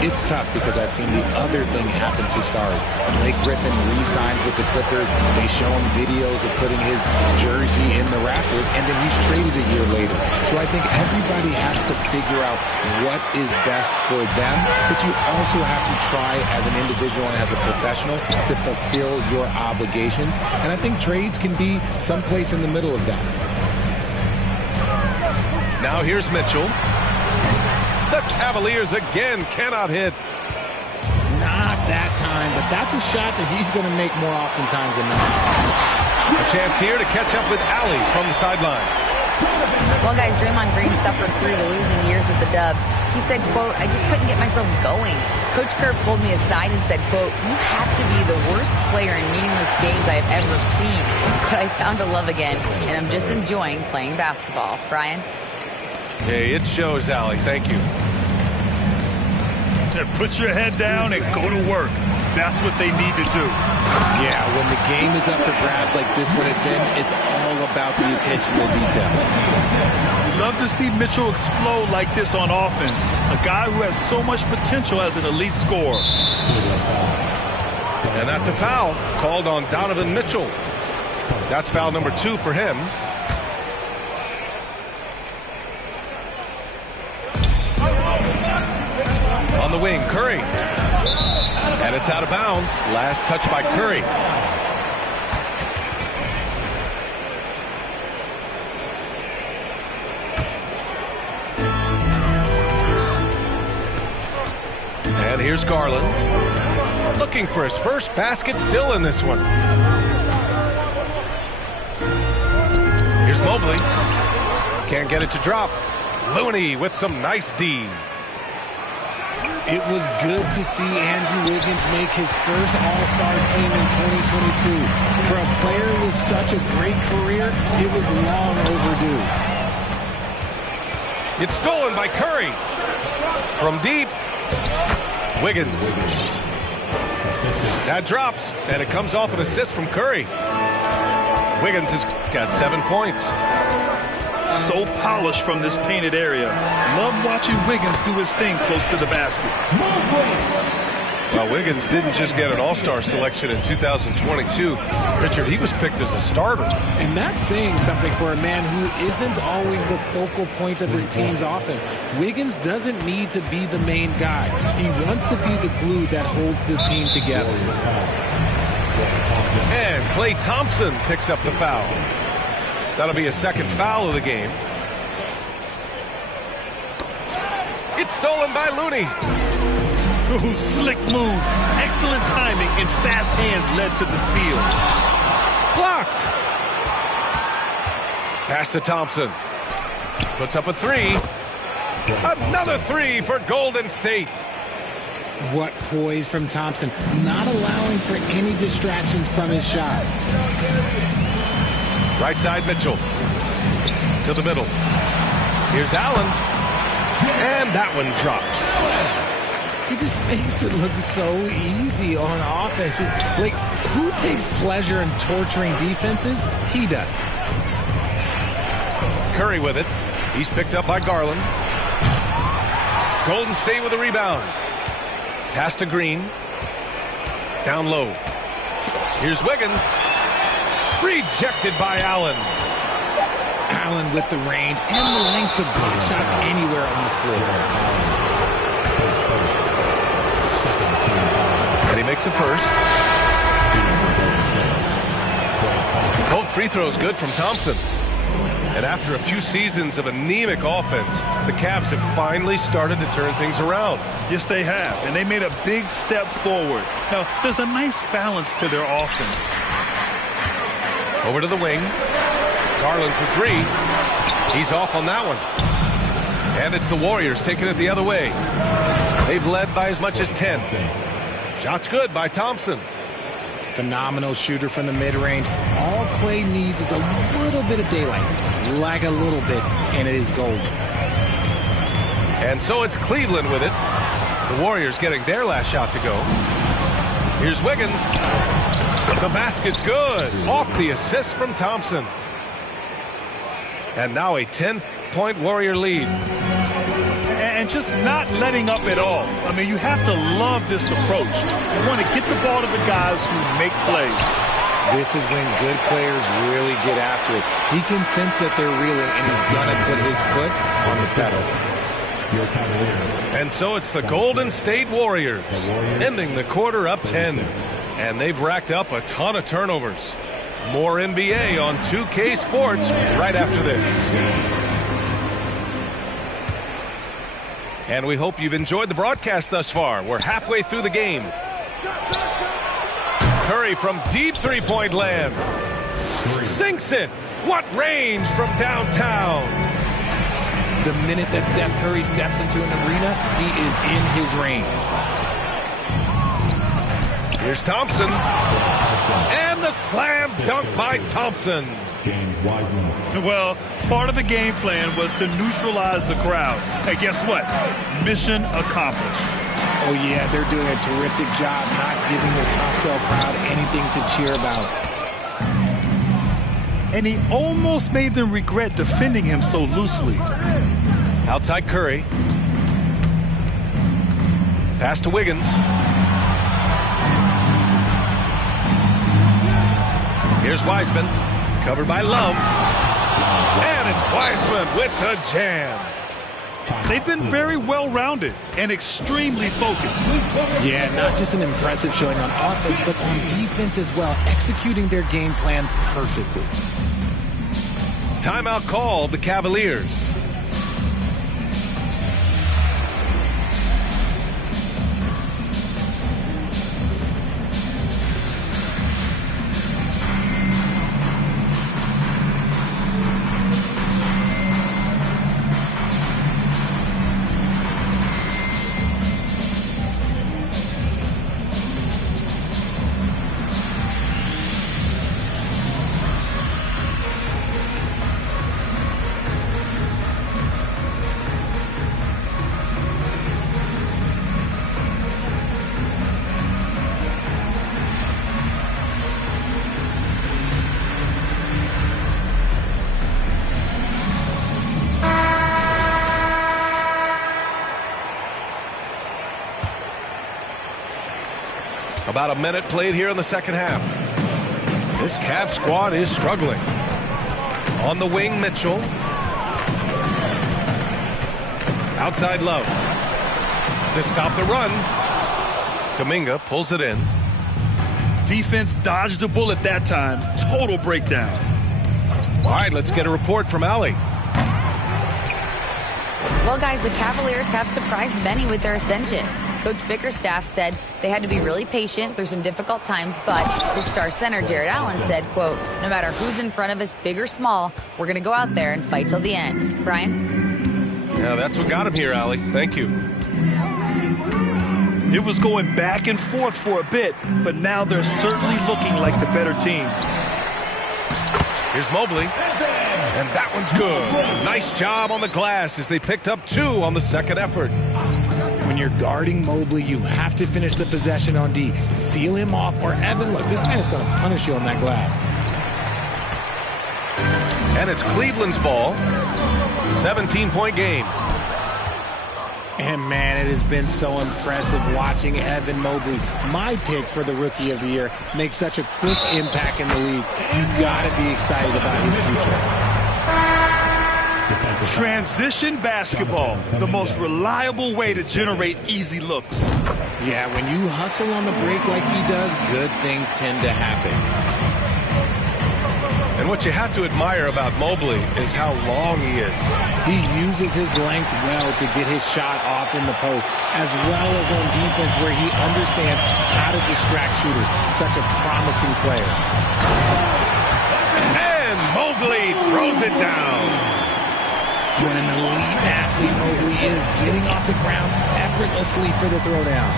It's tough because I've seen the other thing happen to stars. Blake Griffin re-signs with the Clippers. They show him videos of putting his jersey in the rafters, and then he's traded a year later. So I think everybody has to figure out what is best for them, but you also have to try as an individual and as a professional to fulfill your obligations. And I think trades can be someplace in the middle of that. Now here's Mitchell. The Cavaliers again cannot hit. Not that time, but that's a shot that he's going to make more oftentimes than not. A chance here to catch up with Allie from the sideline. Well, guys, Draymond Green suffered through the losing years with the Dubs. He said, quote, "I just couldn't get myself going." Coach Kerr pulled me aside and said, quote, "You have to be the worst player in meaningless games I have ever seen. But I found a love again, and I'm just enjoying playing basketball." Brian? Hey, it shows, Allie. Thank you. Put your head down and go to work. That's what they need to do. Yeah, when the game is up for grabs like this one has been, it's all about the attention to detail. Love to see Mitchell explode like this on offense. A guy who has so much potential as an elite scorer. And that's a foul called on Donovan Mitchell. That's foul number 2 for him. On the wing, Curry. And it's out of bounds. Last touch by Curry. And here's Garland. Looking for his first basket, still in this one. Here's Mobley. Can't get it to drop. Looney with some nice D. It was good to see Andrew Wiggins make his first All-Star team in 2022. For a player with such a great career, it was long overdue. It's stolen by Curry. From deep, Wiggins. That drops, and it comes off an assist from Curry. Wiggins has got 7 points. So polished from this painted area. Love watching Wiggins do his thing close to the basket. Well, Wiggins didn't just get an all-star selection in 2022. Richard, he was picked as a starter. And that's saying something for a man who isn't always the focal point of his team's offense. Wiggins doesn't need to be the main guy. He wants to be the glue that holds the team together. And Klay Thompson picks up the foul. That'll be a second foul of the game. It's stolen by Looney. Ooh, slick move. Excellent timing and fast hands led to the steal. Blocked. Pass to Thompson. Puts up a three. Another three for Golden State. What poise from Thompson, not allowing for any distractions from his shot. Right side Mitchell. To the middle. Here's Allen. And that one drops. He just makes it look so easy on offense. Like, who takes pleasure in torturing defenses? He does. Curry with it. He's picked up by Garland. Golden State with a rebound. Pass to Green. Down low. Here's Wiggins. Rejected by Allen. Allen with the range and the length to block shots anywhere on the floor. And he makes the first. Both free throws good from Thompson. And after a few seasons of anemic offense, the Cavs have finally started to turn things around. Yes, they have, and they made a big step forward. Now, there's a nice balance to their offense. Over to the wing. Garland for three. He's off on that one. And it's the Warriors taking it the other way. They've led by as much as 10. Shot's good by Thompson. Phenomenal shooter from the mid-range. All Klay needs is a little bit of daylight. Like a little bit, and it is gold. And so it's Cleveland with it. The Warriors getting their last shot to go. Here's Wiggins. The basket's good. Off the assist from Thompson. And now a 10-point Warrior lead. And just not letting up at all. I mean, you have to love this approach. You want to get the ball to the guys who make plays. This is when good players really get after it. He can sense that they're reeling, and he's going to put his foot on the pedal. And so it's the Golden State Warriors ending the quarter up 10. And they've racked up a ton of turnovers. More NBA on 2K Sports right after this. And we hope you've enjoyed the broadcast thus far. We're halfway through the game. Curry from deep three-point land. Sinks it. What range from downtown. The minute that Steph Curry steps into an arena, he is in his range. Here's Thompson. And the slam dunk by Thompson. James Wiseman. Well, part of the game plan was to neutralize the crowd. Hey, guess what? Mission accomplished. Oh, yeah, they're doing a terrific job not giving this hostile crowd anything to cheer about. And he almost made them regret defending him so loosely. Outside Curry. Pass to Wiggins. Here's Wiseman. Covered by Love. And it's Wiseman with the jam. They've been very well-rounded and extremely focused. Yeah, not just an impressive showing on offense, but on defense as well, executing their game plan perfectly. Timeout called the Cavaliers. About a minute played here in the second half. This Cavs squad is struggling. On the wing, Mitchell. Outside Love. To stop the run. Kuminga pulls it in. Defense dodged a bullet that time. Total breakdown. All right, let's get a report from Allie. Well, guys, the Cavaliers have surprised many with their ascension. Coach Bickerstaff said they had to be really patient through some difficult times, but his star center, Jared Allen, said, quote, no matter who's in front of us, big or small, we're going to go out there and fight till the end. Brian? Yeah, that's what got him here, Allie. Thank you. It was going back and forth for a bit, but now they're certainly looking like the better team. Here's Mobley. And that one's good. Nice job on the glass as they picked up 2 on the second effort. When you're guarding Mobley, you have to finish the possession on D. Seal him off, or Evan, look, this man is going to punish you on that glass. And it's Cleveland's ball. 17-point game. And, man, it has been so impressive watching Evan Mobley, my pick for the Rookie of the Year, make such a quick impact in the league. You've got to be excited about his future. Transition basketball, the most reliable way to generate easy looks. Yeah, when you hustle on the break like he does, good things tend to happen. And what you have to admire about Mobley is how long he is. He uses his length well to get his shot off in the post, as well as on defense where he understands how to distract shooters. Such a promising player. And Mobley throws it down. What an elite athlete Mobley is, getting off the ground effortlessly for the throwdown.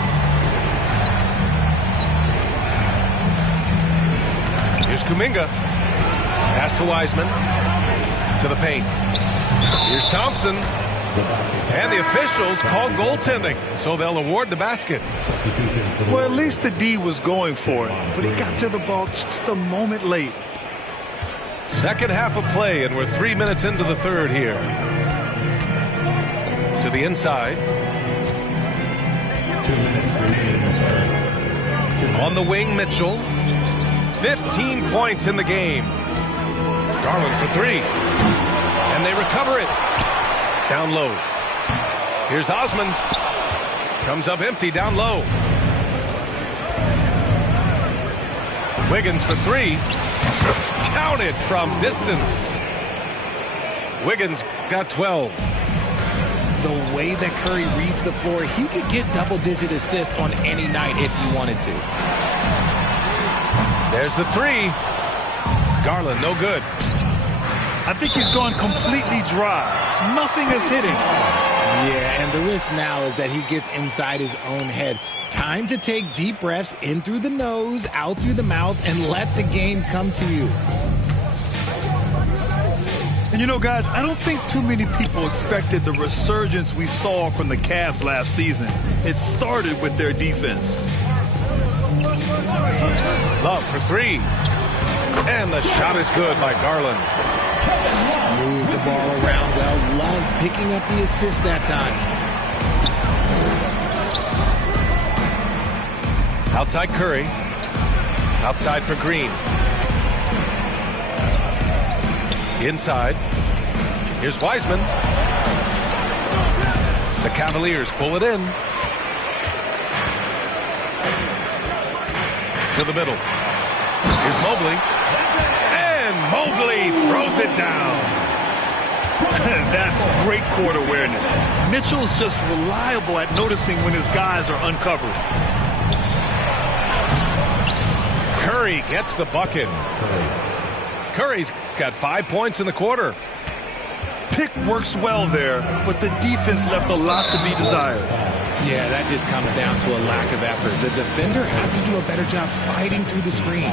Here's Kuminga. Pass to Wiseman. To the paint. Here's Thompson. And the officials called goaltending, so they'll award the basket. Well, at least the D was going for it, but he got to the ball just a moment late. Second half of play, and we're 3 minutes into the third here. To the inside. On the wing, Mitchell. 15 points in the game. Garland for 3. And they recover it. Down low. Here's Osman. Comes up empty down low. Wiggins for 3. Counted from distance. Wiggins got 12. The way that Curry reads the floor, he could get double-digit assists on any night if he wanted to. There's the 3. Garland, no good. I think he's gone completely dry. Nothing is hitting. Yeah, and the risk now is that he gets inside his own head. Time to take deep breaths in through the nose, out through the mouth, and let the game come to you. And you know, guys, I don't think too many people expected the resurgence we saw from the Cavs last season. It started with their defense. Love for 3. And the shot is good by Garland. Moves the ball around well. Love picking up the assist that time. Outside Curry. Outside for Green. Inside. Here's Wiseman. The Cavaliers pull it in. To the middle. Here's Mobley. And Mobley throws it down. That's great court awareness. Mitchell's just reliable at noticing when his guys are uncovered. Curry gets the bucket. Curry's got 5 points in the quarter. Pick works well there, but the defense left a lot to be desired. Yeah, that just comes down to a lack of effort. The defender has to do a better job fighting through the screen.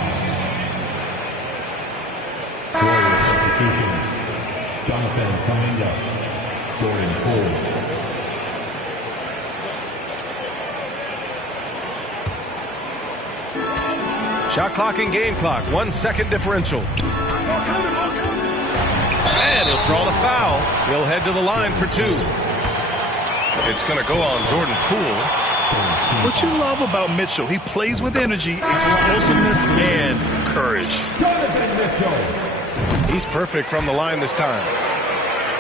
Substitution. Jonathan Kuminga. Jordan Poole. Shot clock and game clock. 1 second differential. And he'll draw the foul. He'll head to the line for 2. It's going to go on Jordan Poole. What you love about Mitchell, he plays with energy, explosiveness, and courage. He's perfect from the line this time.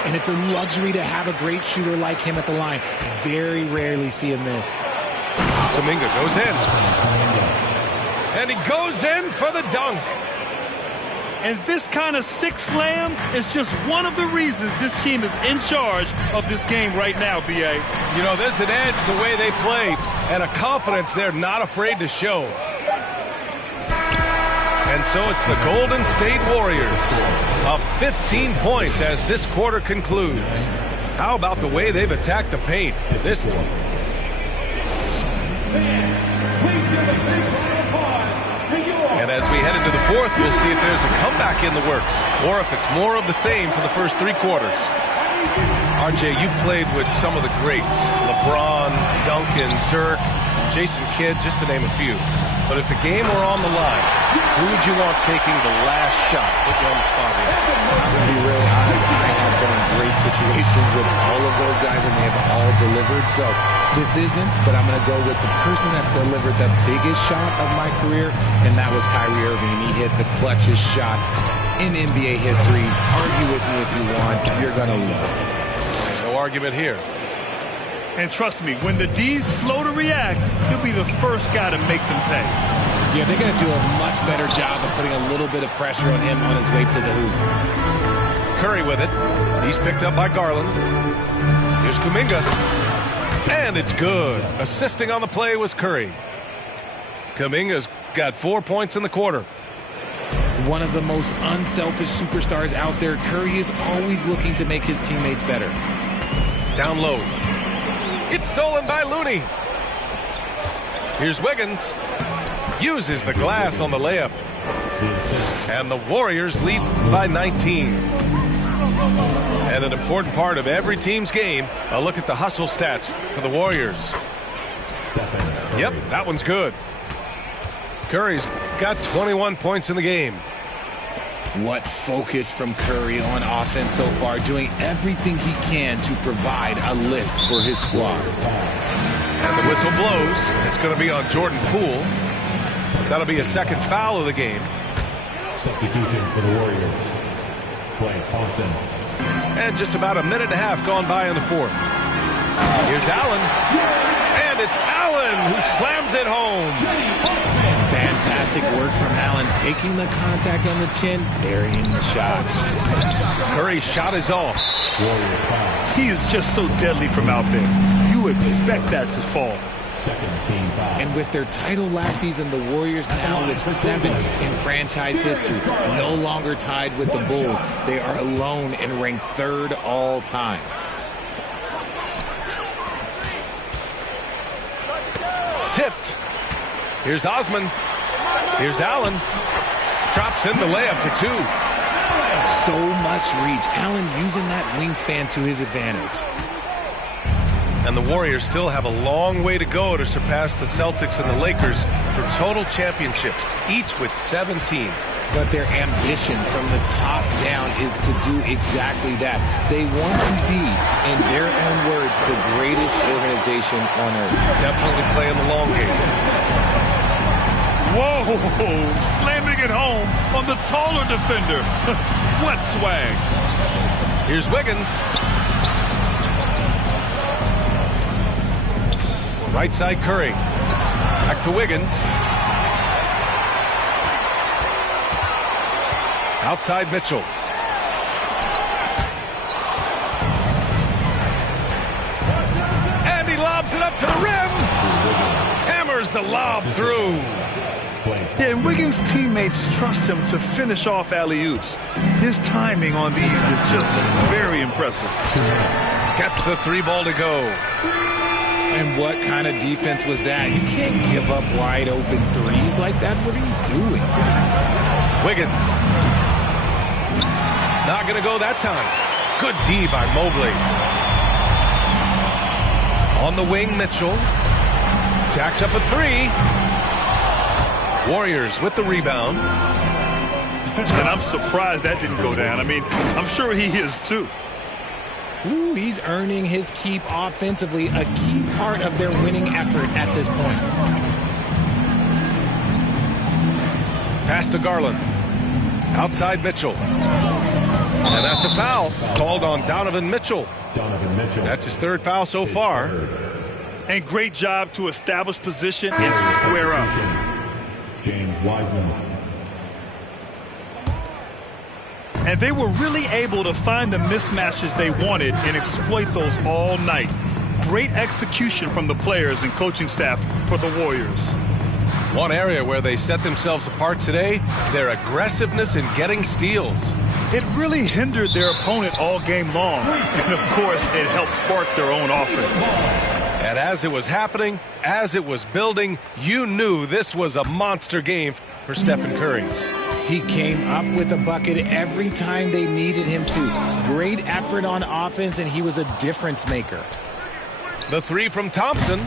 And it's a luxury to have a great shooter like him at the line. Very rarely see him miss. Kuminga goes in. And he goes in for the dunk. And this kind of six slam is just one of the reasons this team is in charge of this game right now, B.A. You know, there's an edge the way they play and a confidence they're not afraid to show. And so it's the Golden State Warriors up 15 points as this quarter concludes. How about the way they've attacked the paint this time? And as we head into the fourth, we'll see if there's a comeback in the works or if it's more of the same for the first three quarters. RJ, you played with some of the greats. LeBron, Duncan, Dirk, Jason Kidd, just to name a few. But if the game were on the line, who would you want taking the last shot? Put you on the spot here. I'm going to be really honest. I have been in great situations with all of those guys, and they have all delivered. So this isn't, but I'm going to go with the person that's delivered the biggest shot of my career, and that was Kyrie Irving. He hit the clutchest shot in NBA history. Argue with me if you want. You're going to lose it. No argument here. And trust me, when the D's slow to react, he'll be the first guy to make them pay. Yeah, they're going to do a much better job of putting a little bit of pressure on him on his way to the hoop. Curry with it. He's picked up by Garland. Here's Kuminga. And it's good. Assisting on the play was Curry. Kuminga's got 4 points in the quarter. One of the most unselfish superstars out there, Curry is always looking to make his teammates better. Down low. It's stolen by Looney. Here's Wiggins. Uses the glass on the layup. And the Warriors lead by 19. And an important part of every team's game, a look at the hustle stats for the Warriors. Yep, that one's good. Curry's got 21 points in the game. What focus from Curry on offense so far, doing everything he can to provide a lift for his squad. And the whistle blows. It's going to be on Jordan Poole. That'll be a second foul of the game. Substitution for the Warriors. Klay Thompson. And just about a minute and a half gone by in the fourth. Here's Allen. And it's Allen who slams it home. Fantastic work from Allen, taking the contact on the chin, burying the shot. Curry's shot is off. He is just so deadly from out there. You expect that to fall. Second team foul. And with their title last season, the Warriors now with 7 in franchise history, no longer tied with the Bulls. They are alone and ranked 3rd all time. Tipped. Here's Osman. Here's Allen. Drops in the layup for 2. So much reach. Allen using that wingspan to his advantage. And the Warriors still have a long way to go to surpass the Celtics and the Lakers for total championships, each with 17. But their ambition from the top down is to do exactly that. They want to be, in their own words, the greatest organization on earth. Definitely playing the long game. Whoa, slamming it home on the taller defender. What swag. Here's Wiggins. Right side Curry. Back to Wiggins. Outside Mitchell. And he lobs it up to the rim. Hammers the lob through. Yeah, and Wiggins' teammates trust him to finish off alley-oops. His timing on these is just very impressive. Gets the 3 ball to go. And what kind of defense was that? You can't give up wide open threes like that. What are you doing? Wiggins. Not going to go that time. Good D by Mobley. On the wing, Mitchell. Jacks up a 3. Warriors with the rebound. And I'm surprised that didn't go down. I mean, I'm sure he is too. Ooh, he's earning his keep offensively, a key part of their winning effort at this point. Pass to Garland. Outside Mitchell. And that's a foul called on Donovan Mitchell. Donovan Mitchell. That's his third foul so far. And great job to establish position and square up. James Wiseman. And they were really able to find the mismatches they wanted and exploit those all night. Great execution from the players and coaching staff for the Warriors. One area where they set themselves apart today, their aggressiveness in getting steals. It really hindered their opponent all game long. And, of course, it helped spark their own offense. And as it was happening, as it was building, you knew this was a monster game for Stephen Curry. He came up with a bucket every time they needed him to. Great effort on offense, and he was a difference maker. The three from Thompson.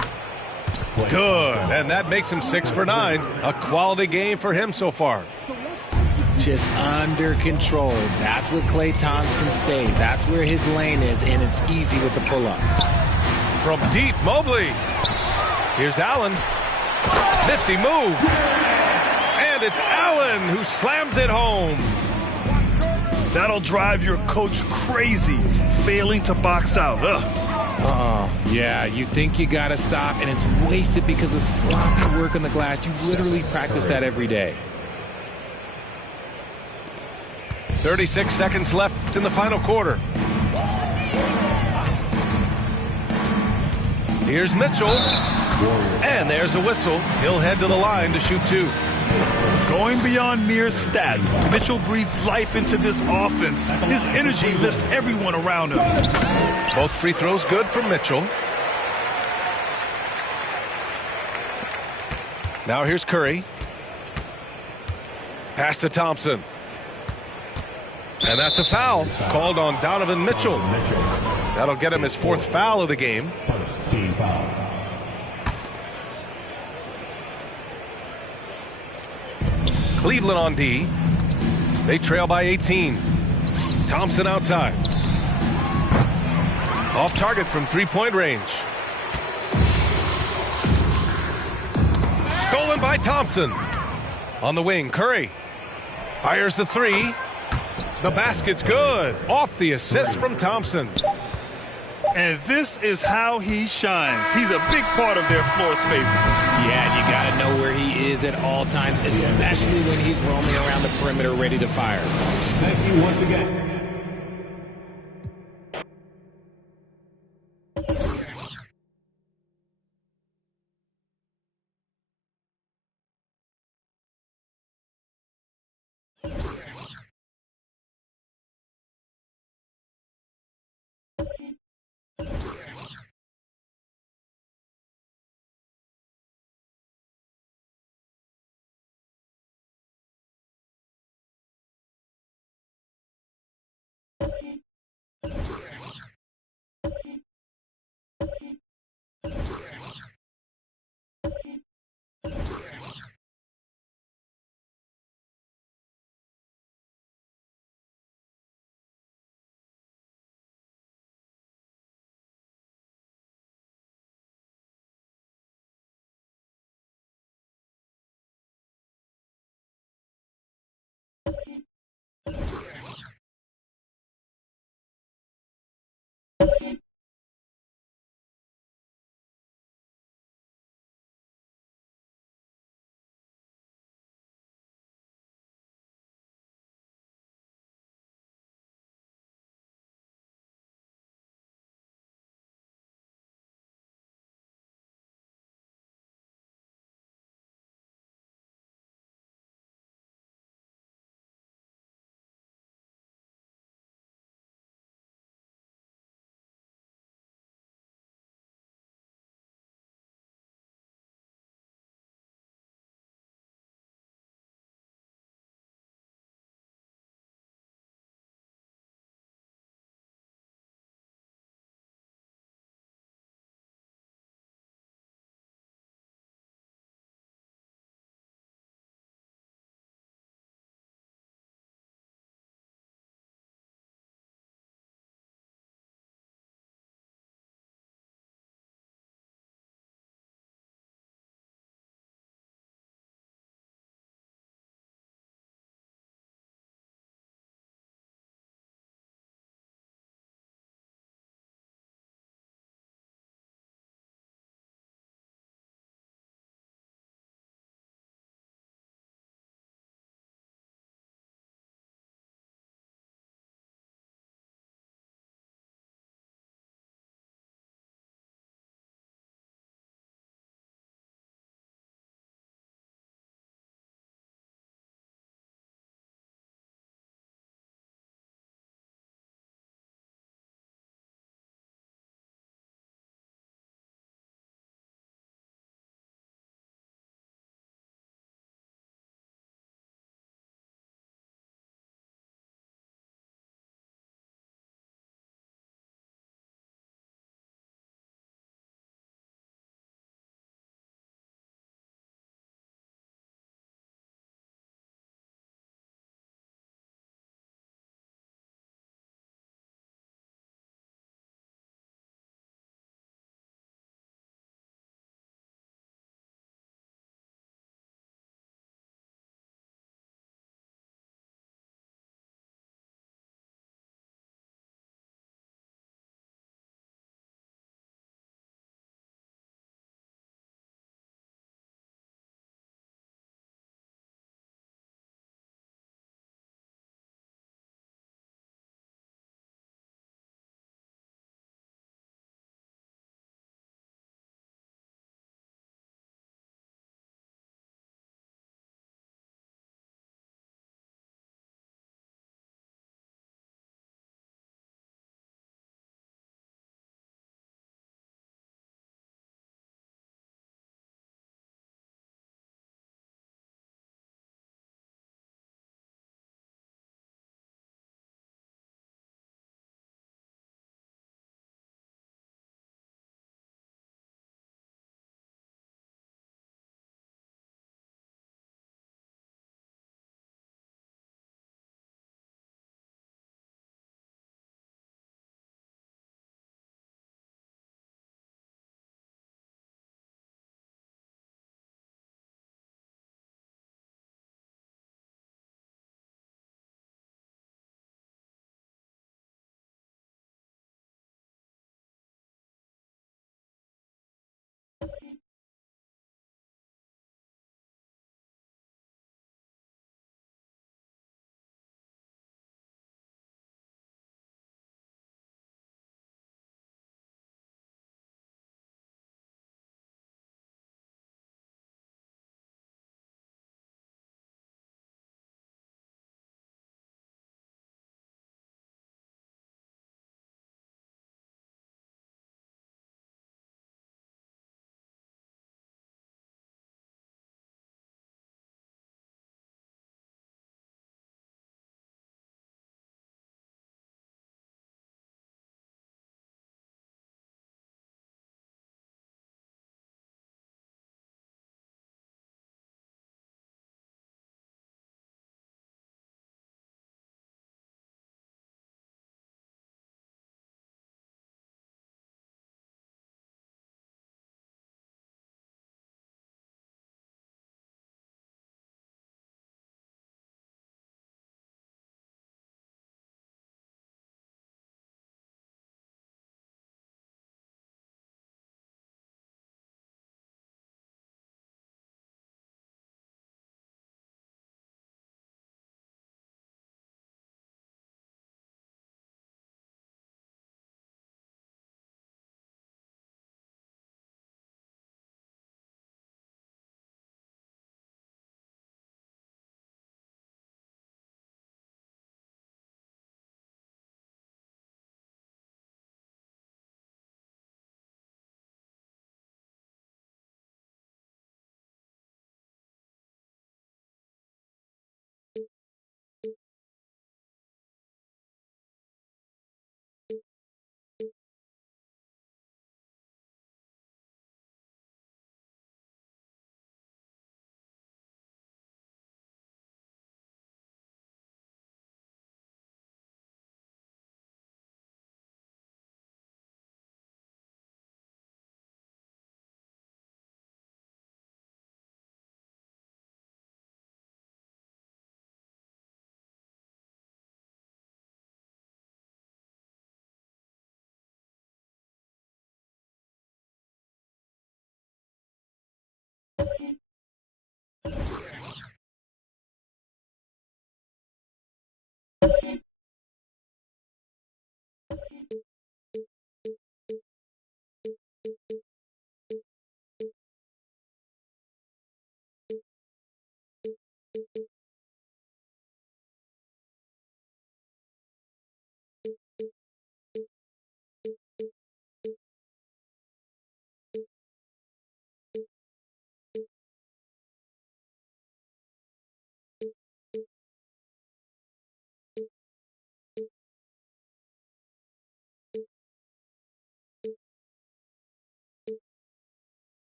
Good, and that makes him 6 for 9. A quality game for him so far. Just under control. That's what Klay Thompson stays. That's where his lane is, and it's easy with the pull-up. From deep, Mobley. Here's Allen. Nifty move. And it's Allen who slams it home. That'll drive your coach crazy, failing to box out. Yeah, you think you got to stop, and it's wasted because of sloppy work on the glass. You literally practice that every day. 36 seconds left in the final quarter. Here's Mitchell. And there's a whistle. He'll head to the line to shoot 2. Going beyond mere stats, Mitchell breathes life into this offense. His energy lifts everyone around him. Both free throws good from Mitchell. Now here's Curry. Pass to Thompson. And that's a foul called on Donovan Mitchell. That'll get him his 4th foul of the game. First team foul. Cleveland on D. They trail by 18. Thompson outside. Off target from 3-point range. Stolen by Thompson. On the wing, Curry. Fires the 3. The basket's good. Off the assist from Thompson. And this is how he shines. He's a big part of their floor space. Yeah, and you got to know where he is at all times, especially when he's roaming around the perimeter ready to fire. Thank you once again.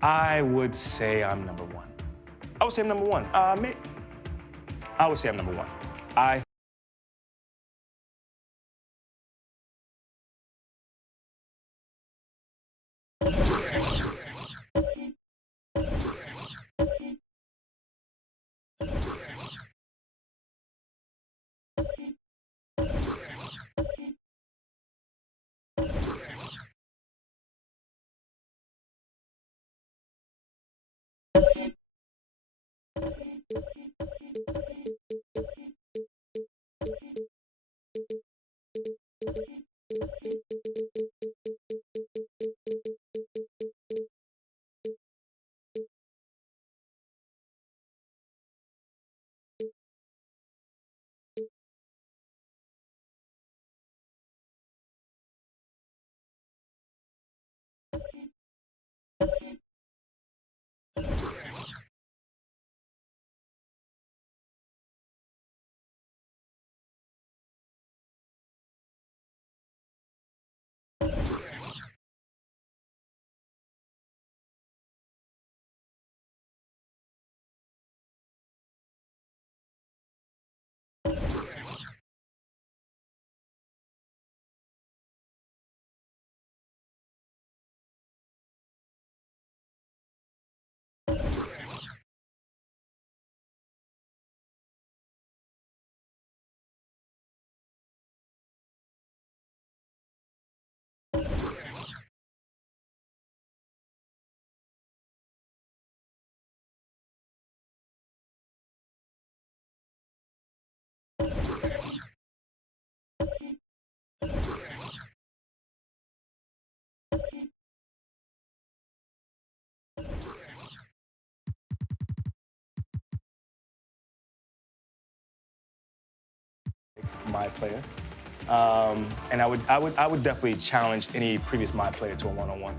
I would say I'm number one. I would say I'm number one. I would say I'm number one. I my player. And I would definitely challenge any previous my player to a one-on-one.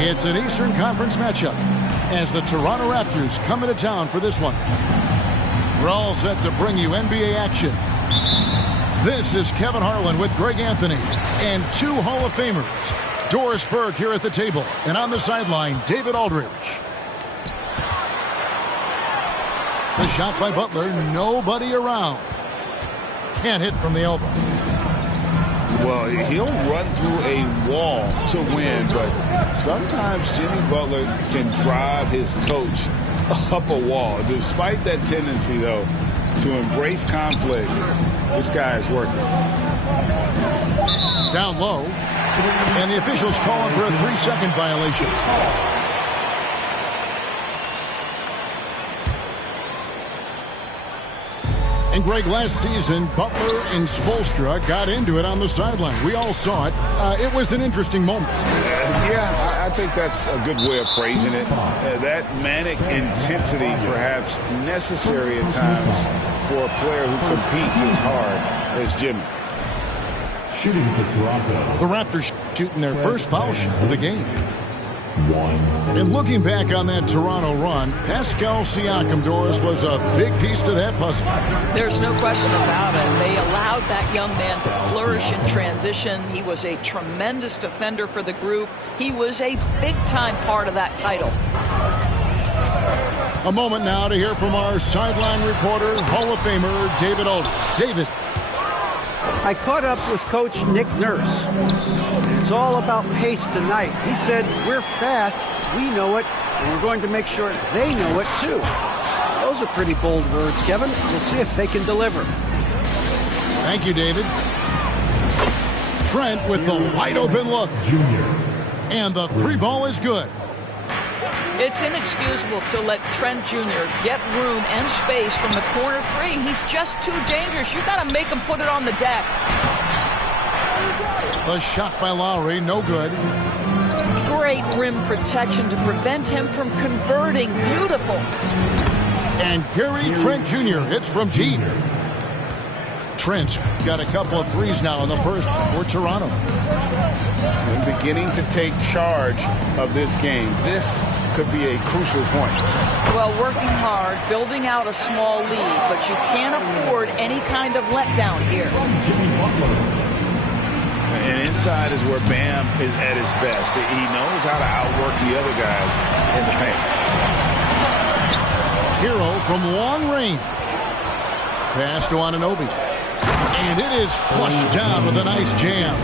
It's an Eastern Conference matchup as the Toronto Raptors come into town for this one. We're all set to bring you NBA action. This is Kevin Harlan with Greg Anthony and two Hall of Famers. Doris Burke here at the table, and on the sideline, David Aldridge. The shot by Butler, nobody around. Can't hit from the elbow. Well, he'll run through a wall to win, but sometimes Jimmy Butler can drive his coach up a wall. Despite that tendency, though, to embrace conflict, this guy is working. Down low, and the officials calling for a 3-second violation. And Greg, last season, Butler and Spoelstra got into it on the sideline. We all saw it. It was an interesting moment. Yeah, I think that's a good way of phrasing it. That manic intensity perhaps necessary at times for a player who competes as hard as Jimmy. Shooting for Toronto. The Raptors shooting their first foul shot of the game. And looking back on that Toronto run, Pascal Siakam, Doris, was a big piece to that puzzle. There's no question about it. They allowed that young man to flourish in transition. He was a tremendous defender for the group. He was a big-time part of that title. A moment now to hear from our sideline reporter, Hall of Famer David Aldridge. David. I caught up with Coach Nick Nurse. It's all about pace tonight. He said, we're fast, we know it, and we're going to make sure they know it too. Those are pretty bold words, Kevin. We'll see if they can deliver. Thank you, David. Trent with the wide open look. And the three ball is good. It's inexcusable to let Trent Jr. get room and space from the corner three. He's just too dangerous. You got to make him put it on the deck. The shot by Lowry, no good. Great rim protection to prevent him from converting. Beautiful. And Gary Trent Jr. hits from deep. Trent's got a couple of threes now in the first for Toronto. And beginning to take charge of this game. This could be a crucial point. Well, working hard, building out a small lead, but you can't afford any kind of letdown here. And inside is where Bam is at his best. He knows how to outwork the other guys in the paint. Hero from long range. Pass to Anunoby. And it is flushed down with a nice jam.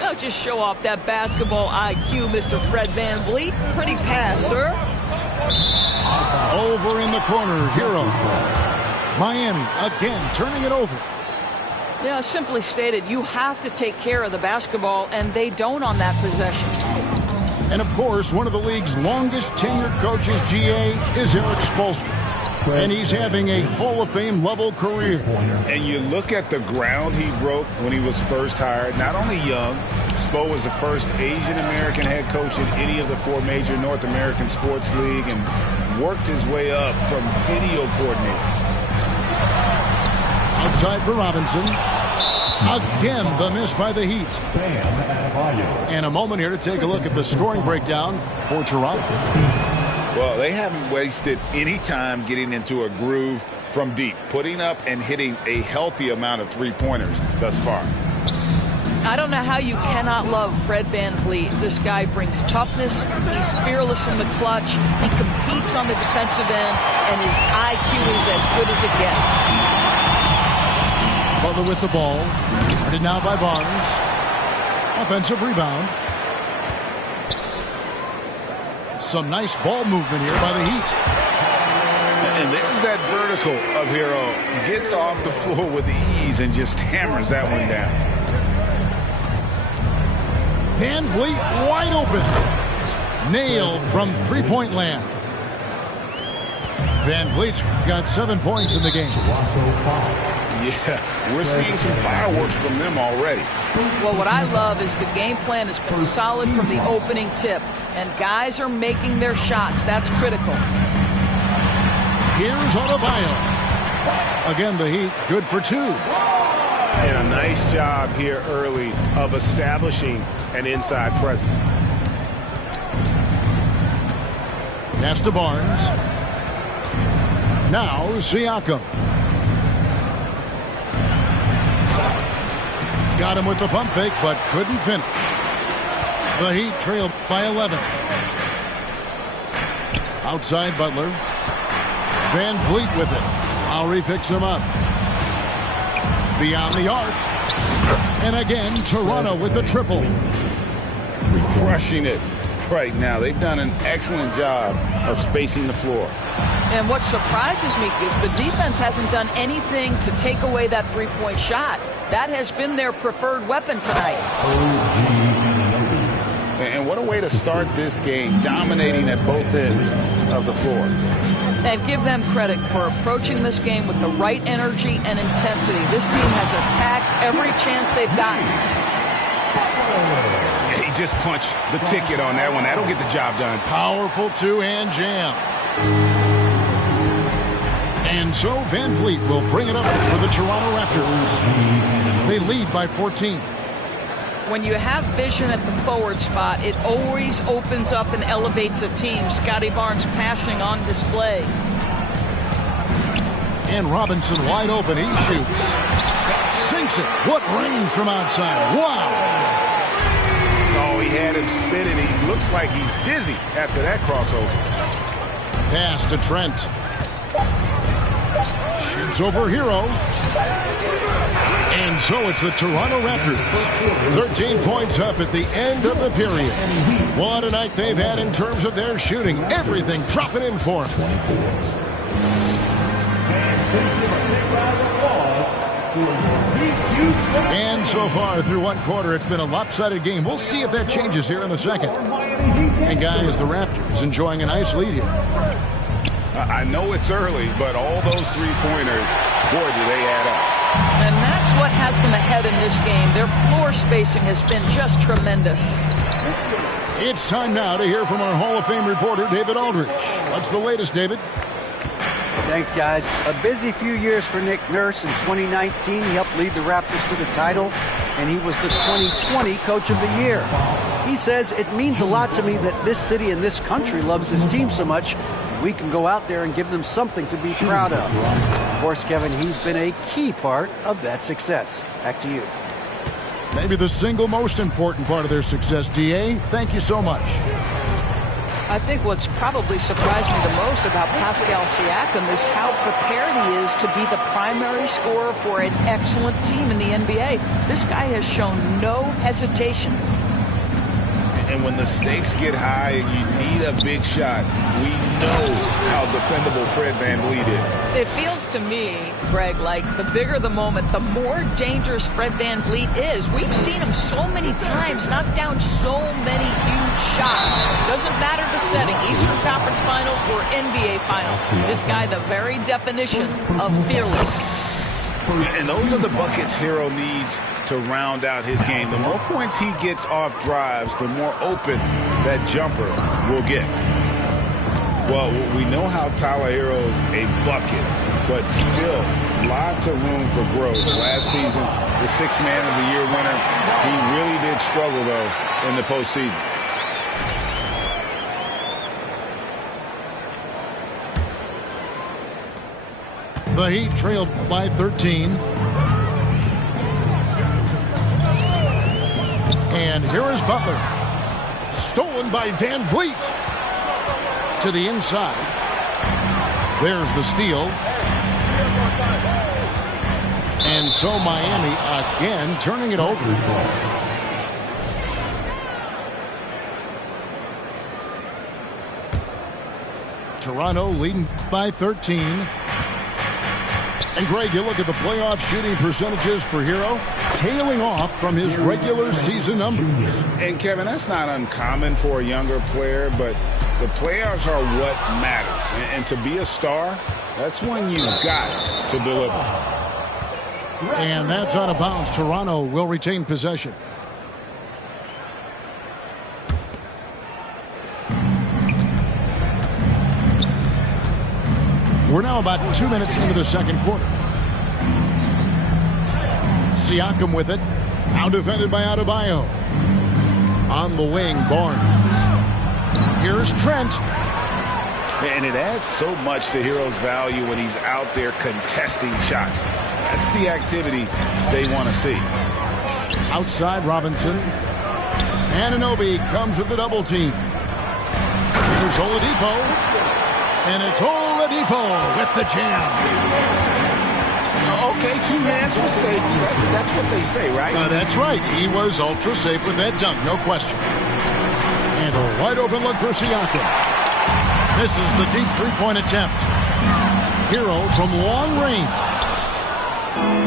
Now just show off that basketball IQ, Mr. Fred VanVleet. Pretty pass, sir. Over in the corner, Hero. Miami again turning it over. Yeah, simply stated, you have to take care of the basketball, and they don't on that possession. And, of course, one of the league's longest tenured coaches, GA, is Eric Spoelstra. And he's having a Hall of Fame level career. And you look at the ground he broke when he was first hired. Not only young, Spo was the first Asian American head coach in any of the four major North American sports league and worked his way up from video coordinator. Outside for Robinson. Again, the miss by the Heat. And a moment here to take a look at the scoring breakdown for Toronto. Well, they haven't wasted any time getting into a groove from deep, putting up and hitting a healthy amount of three-pointers thus far. I don't know how you cannot love Fred VanVleet. This guy brings toughness. He's fearless in the clutch. He competes on the defensive end, and his IQ is as good as it gets. Butler with the ball. Guarded now by Barnes. Offensive rebound. Some nice ball movement here by the Heat. And there's that vertical of Hero. Gets off the floor with ease and just hammers that one down. VanVleet wide open. Nailed from three-point land. VanVleet's got 7 points in the game. Yeah, we're seeing some fireworks from them already. Well, what I love is the game plan has been solid from the opening tip, and guys are making their shots. That's critical. Here's Adebayo. Again, the Heat good for two. And a nice job here early of establishing an inside presence. Pass to Barnes. Now Siakam. Got him with the pump fake, but couldn't finish. The Heat trailed by 11. Outside Butler. Van Vliet with it. Lowry picks him up. Beyond the arc. And again, Toronto with the triple. Crushing it right now. They've done an excellent job of spacing the floor. And what surprises me is the defense hasn't done anything to take away that three-point shot. That has been their preferred weapon tonight. And what a way to start this game, dominating at both ends of the floor. And give them credit for approaching this game with the right energy and intensity. This team has attacked every chance they've gotten. He just punched the ticket on that one. That'll get the job done. Powerful two-hand jam. And so Van Vliet will bring it up for the Toronto Raptors. They lead by 14. When you have vision at the forward spot, it always opens up and elevates a team. Scotty Barnes passing on display. And Robinson wide open. He shoots. Sinks it. What range from outside. Wow. Oh, he had him spinning. He looks like he's dizzy after that crossover. Pass to Trent. Shoots over Hero. And so it's the Toronto Raptors. 13 points up at the end of the period. What a night they've had in terms of their shooting. Everything dropping in for them. And so far through one quarter, it's been a lopsided game. We'll see if that changes here in the second. And guys, the Raptors enjoying a nice lead here. I know it's early, but all those three-pointers, boy, do they add up. And that's what has them ahead in this game. Their floor spacing has been just tremendous. It's time now to hear from our Hall of Fame reporter, David Aldridge. What's the latest, David? Thanks, guys. A busy few years for Nick Nurse. In 2019, he helped lead the Raptors to the title, and he was the 2020 Coach of the Year. He says, it means a lot to me that this city and this country loves this team so much. We can go out there and give them something to be proud of. Of course, Kevin, he's been a key part of that success. Back to you. Maybe the single most important part of their success, D.A. Thank you so much. I think what's probably surprised me the most about Pascal Siakam is how prepared he is to be the primary scorer for an excellent team in the NBA. This guy has shown no hesitation. And when the stakes get high and you need a big shot, we know how dependable Fred VanVleet is. It feels to me, Greg, like the bigger the moment, the more dangerous Fred VanVleet is. We've seen him so many times knock down so many huge shots. Doesn't matter the setting, Eastern Conference Finals or NBA Finals. This guy, the very definition of fearless. And those are the buckets Hero needs to round out his game. The more points he gets off drives, the more open that jumper will get. Well, we know how Tyler Hero's a bucket, but still lots of room for growth. Last season, the Sixth Man of the Year winner, he really did struggle, though, in the postseason. The Heat trailed by 13. And here is Butler. Stolen by Van Vliet. To the inside. There's the steal. And so Miami again turning it over. Toronto leading by 13. And Greg, you look at the playoff shooting percentages for Hero, tailing off from his regular season numbers. And Kevin, that's not uncommon for a younger player, but the playoffs are what matters. And to be a star, that's when you've got to deliver. And that's out of bounds. Toronto will retain possession. We're now about 2 minutes into the second quarter. Siakam with it. Now defended by Adebayo. On the wing, Barnes. Here's Trent. And it adds so much to Hero's value when he's out there contesting shots. That's the activity they want to see. Outside Robinson. Anunoby comes with the double team. Here's Oladipo. And it's Oladipo with the jam. Okay, 2 hands for safety. That's what they say, right? That's right. He was ultra safe with that dunk, no question. And a wide open look for Siakam. Misses the deep three-point attempt. Hero from long range.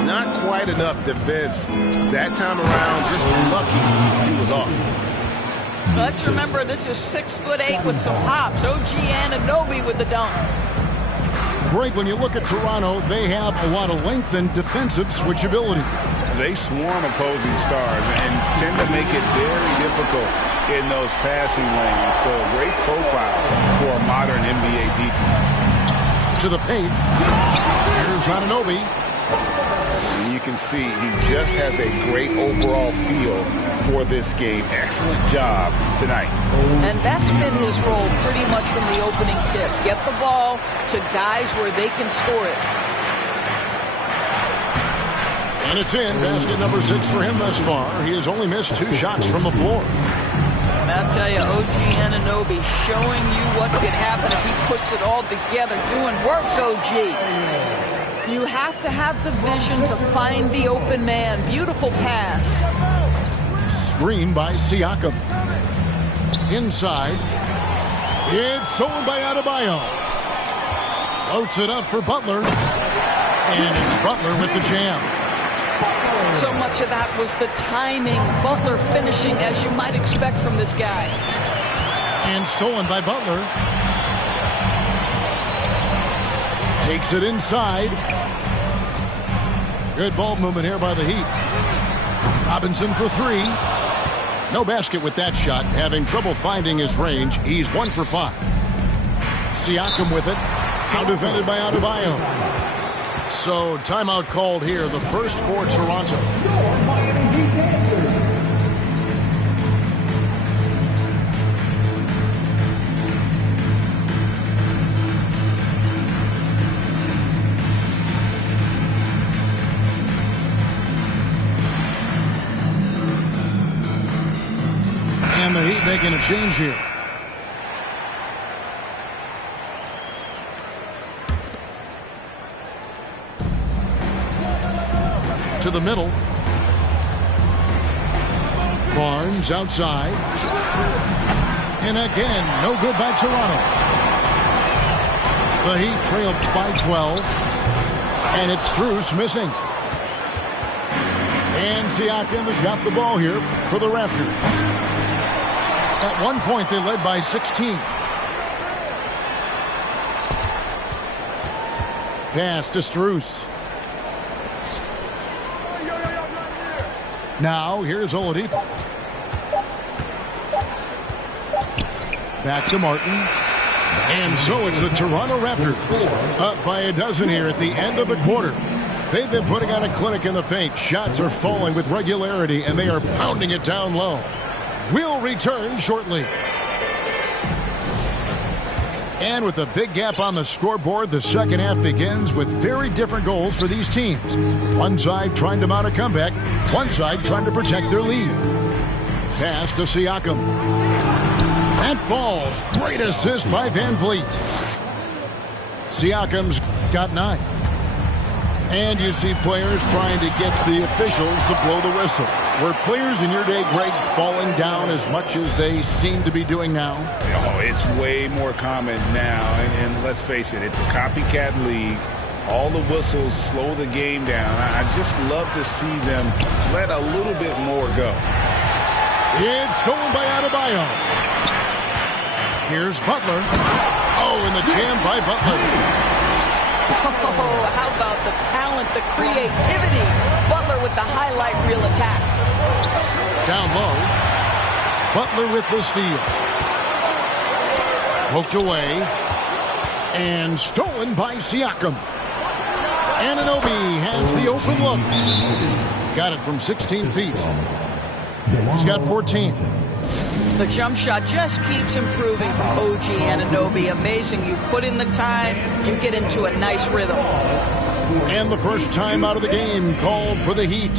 Not quite enough defense that time around. Just lucky he was off. Let's remember this is 6'8" with some hops. OG Anunoby with the dunk. Great, when you look at Toronto, they have a lot of length and defensive switchability. They swarm opposing stars and tend to make it very difficult in those passing lanes. So great profile for a modern NBA defense. To the paint. Here's Anunoby. And you can see he just has a great overall feel for this game. Excellent job tonight. And that's been his role pretty much from the opening tip. Get the ball to guys where they can score it. And it's in. Basket number 6 for him thus far. He has only missed 2 shots from the floor. And I'll tell you, OG Anunoby showing you what could happen if he puts it all together. Doing work, OG. You have to have the vision to find the open man. Beautiful pass. Screen by Siakam. Inside. It's stolen by Adebayo. Floats it up for Butler. And it's Butler with the jam. So much of that was the timing. Butler finishing as you might expect from this guy. And stolen by Butler. Takes it inside. Good ball movement here by the Heat. Robinson for 3. No basket with that shot. Having trouble finding his range. He's 1 for 5. Siakam with it. Out defended by Adebayo. So timeout called here. The first for Toronto. And the Heat making a change here. To the middle. Barnes outside. And again, no good by Toronto. The Heat trailed by 12. And it's Strus missing. And Siakam has got the ball here for the Raptors. At one point, they led by 16. Pass to Strus. Now, here's Oladipo. Back to Martin. And so it's the Toronto Raptors up by a dozen here at the end of the quarter. They've been putting on a clinic in the paint. Shots are falling with regularity, and they are pounding it down low. We'll return shortly. And with a big gap on the scoreboard, the second half begins with very different goals for these teams. One side trying to mount a comeback, one side trying to protect their lead. Pass to Siakam. That falls. Great assist by Van Vliet. Siakam's got 9. And you see players trying to get the officials to blow the whistle. Were players in your day, Greg, falling down as much as they seem to be doing now? Oh, it's way more common now. And let's face it, it's a copycat league. All the whistles slow the game down. I just love to see them let a little bit more go. It's stolen by Adebayo. Here's Butler. Oh, and the jam by Butler. Oh, how about the talent, the creativity. Butler with the highlight reel attack. Down low. Butler with the steal. Poked away. And stolen by Siakam. Anunoby has the open look. Got it from 16 feet. He's got 14. The jump shot just keeps improving from OG Anunoby. Amazing. You put in the time, you get into a nice rhythm. And the first time out of the game called for the Heat.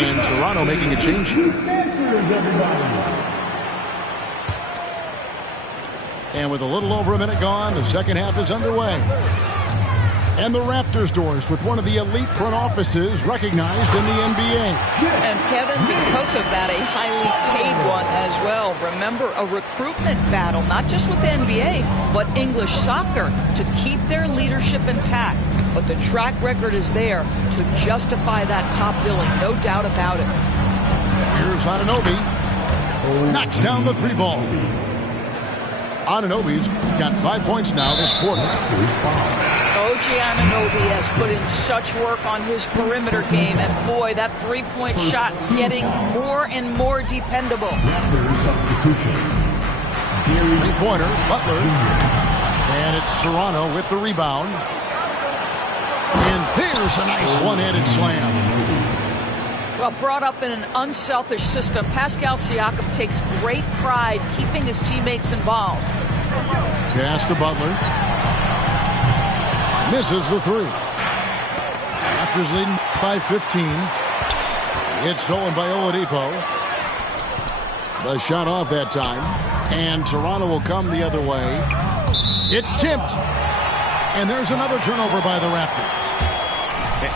And Toronto making a change. And with a little over a minute gone, the second half is underway. And the Raptors doors with one of the elite front offices recognized in the NBA. And Kevin, because of that, a highly paid one as well. Remember, a recruitment battle, not just with the NBA, but English soccer to keep their leadership intact. But the track record is there to justify that top billing, no doubt about it. Here's Anunoby. Knocks down the three ball. Anunoby's got 5 points now this quarter. OG Anunoby has put in such work on his perimeter game, and boy, that three-point shot getting more and more dependable. Three-pointer, Butler. And it's Toronto with the rebound. And there's a nice one-handed slam. Well, brought up in an unselfish system, Pascal Siakam takes great pride keeping his teammates involved. Pass to Butler. Misses the three. Raptors leading by 15. It's stolen by Oladipo. The shot off that time. And Toronto will come the other way. It's tipped. And there's another turnover by the Raptors.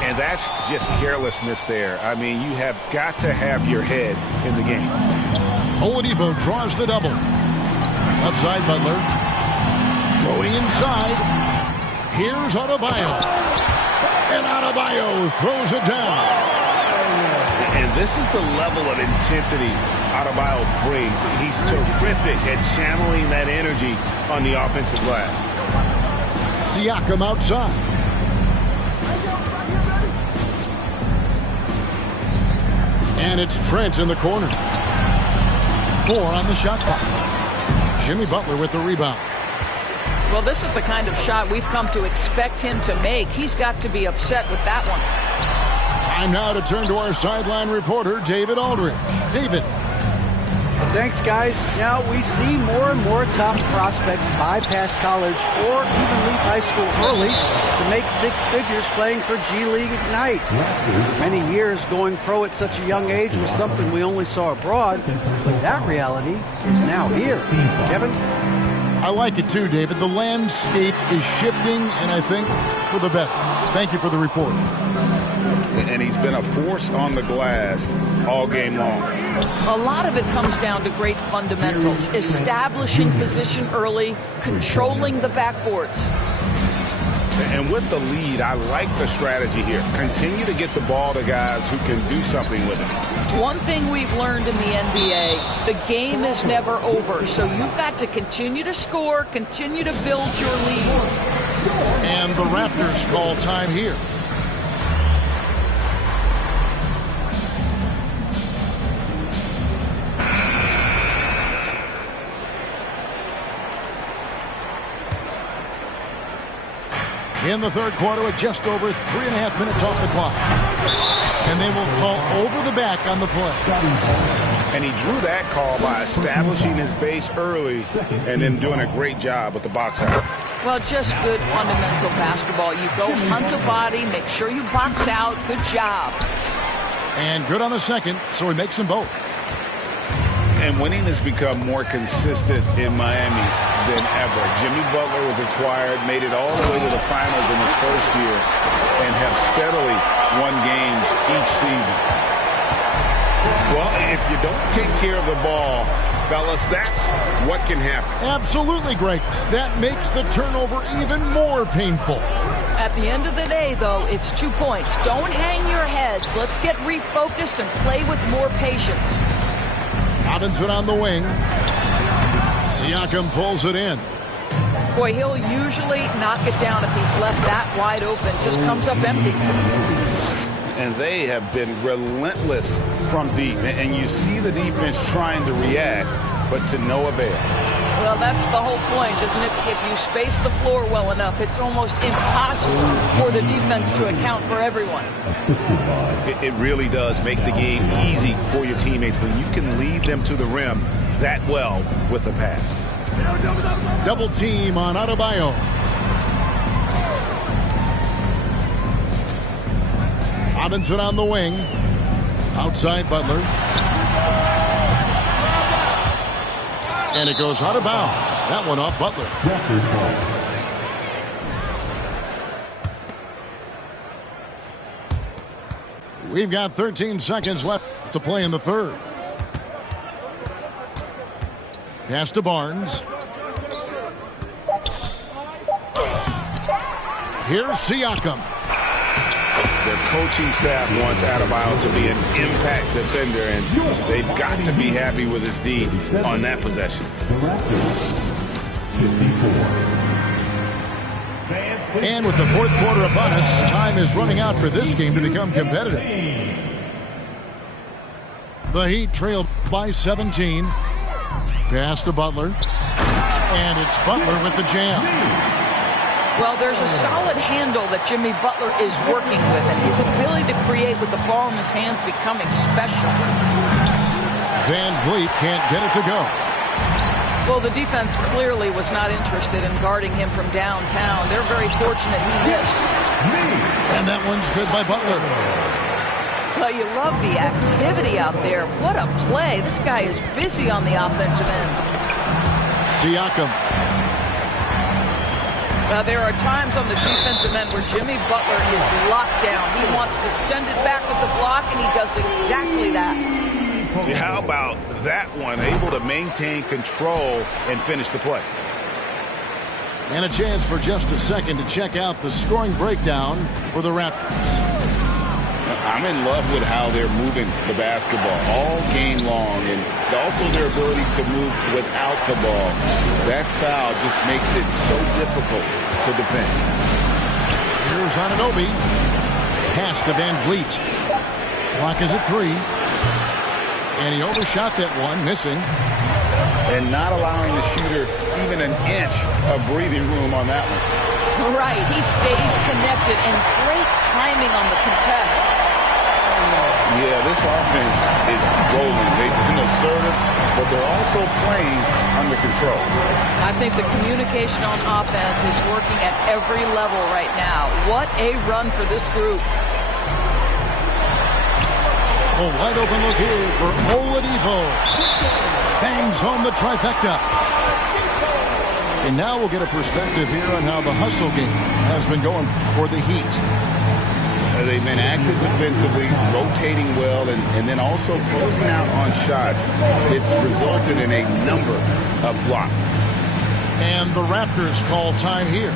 And that's just carelessness there. I mean, you have got to have your head in the game. Oladipo draws the double. Left side, Butler. Going inside. Here's Adebayo. And Adebayo throws it down. And this is the level of intensity Adebayo brings. He's terrific at channeling that energy on the offensive glass. Siakam outside. And it's Trent in the corner. 4 on the shot clock. Jimmy Butler with the rebound. Well, this is the kind of shot we've come to expect him to make. He's got to be upset with that one. Time now to turn to our sideline reporter, David Aldridge. David. Thanks, guys. Now we see more and more top prospects bypass college or even leave high school early to make 6 figures playing for G League Ignite. For many years, going pro at such a young age was something we only saw abroad, but that reality is now here. Kevin? I like it too, David. The landscape is shifting, and I think for the better. Thank you for the report. And he's been a force on the glass all game long. A lot of it comes down to great fundamentals, establishing position early, controlling the backboards. And with the lead, I like the strategy here. Continue to get the ball to guys who can do something with it. One thing we've learned in the NBA, the game is never over, so you've got to continue to score, continue to build your lead. And the Raptors call time here. In the third quarter with just over 3.5 minutes off the clock. And they will call over the back on the play. And he drew that call by establishing his base early and then doing a great job with the box out. Well, just good fundamental basketball. You go hunt a body, make sure you box out. Good job. And good on the second, so he makes them both. And winning has become more consistent in Miami than ever. Jimmy Butler was acquired, made it all the way to the finals in his first year, and have steadily won games each season. Well, if you don't take care of the ball, fellas, that's what can happen. Absolutely, Greg. That makes the turnover even more painful. At the end of the day, though, it's 2 points. Don't hang your heads. Let's get refocused and play with more patience. Robinson on the wing. Siakam pulls it in. Boy, he'll usually knock it down if he's left that wide open. Just comes up empty. And they have been relentless from deep. And you see the defense trying to react, but to no avail. Well, that's the whole point, isn't it? If you space the floor well enough, it's almost impossible for the defense to account for everyone. It really does make the game easy for your teammates when you can lead them to the rim that well with a pass. Double team on Adebayo. Robinson on the wing. Outside Butler. And it goes out of bounds. That one off Butler. We've got 13 seconds left to play in the third. Pass to Barnes. Here's Siakam. Their coaching staff wants Adebayo to be an impact defender, and they've got to be happy with his D on that possession. 54. And with the fourth quarter upon us, time is running out for this game to become competitive. The Heat trail by 17. Pass to Butler. And it's Butler with the jam. Well, there's a solid handle that Jimmy Butler is working with, and his ability to create with the ball in his hands becoming special. Van Vliet can't get it to go. Well, the defense clearly was not interested in guarding him from downtown. They're very fortunate he missed. And that one's good by Butler. Well, you love the activity out there. What a play. This guy is busy on the offensive end. Siakam. Now, there are times on the defensive end where Jimmy Butler is locked down. He wants to send it back with the block, and he does exactly that. How about that one? Able to maintain control and finish the play. And a chance for just a second to check out the scoring breakdown for the Raptors. I'm in love with how they're moving the basketball all game long, and also their ability to move without the ball. That style just makes it so difficult to defend. Here's Anunoby. Pass to Van Vliet. Clock is at 3. And he overshot that one, missing. And not allowing the shooter even an inch of breathing room on that one. Right, he stays connected, and great timing on the contest. Yeah, this offense is rolling. They've been assertive, but they're also playing under control. I think the communication on offense is working at every level right now. What a run for this group. A wide open look here for Oladipo. Bangs home the trifecta. And now we'll get a perspective here on how the hustle game has been going for the Heat. They've been active defensively, rotating well, and then also closing out on shots. It's resulted in a number of blocks. And the Raptors call time here.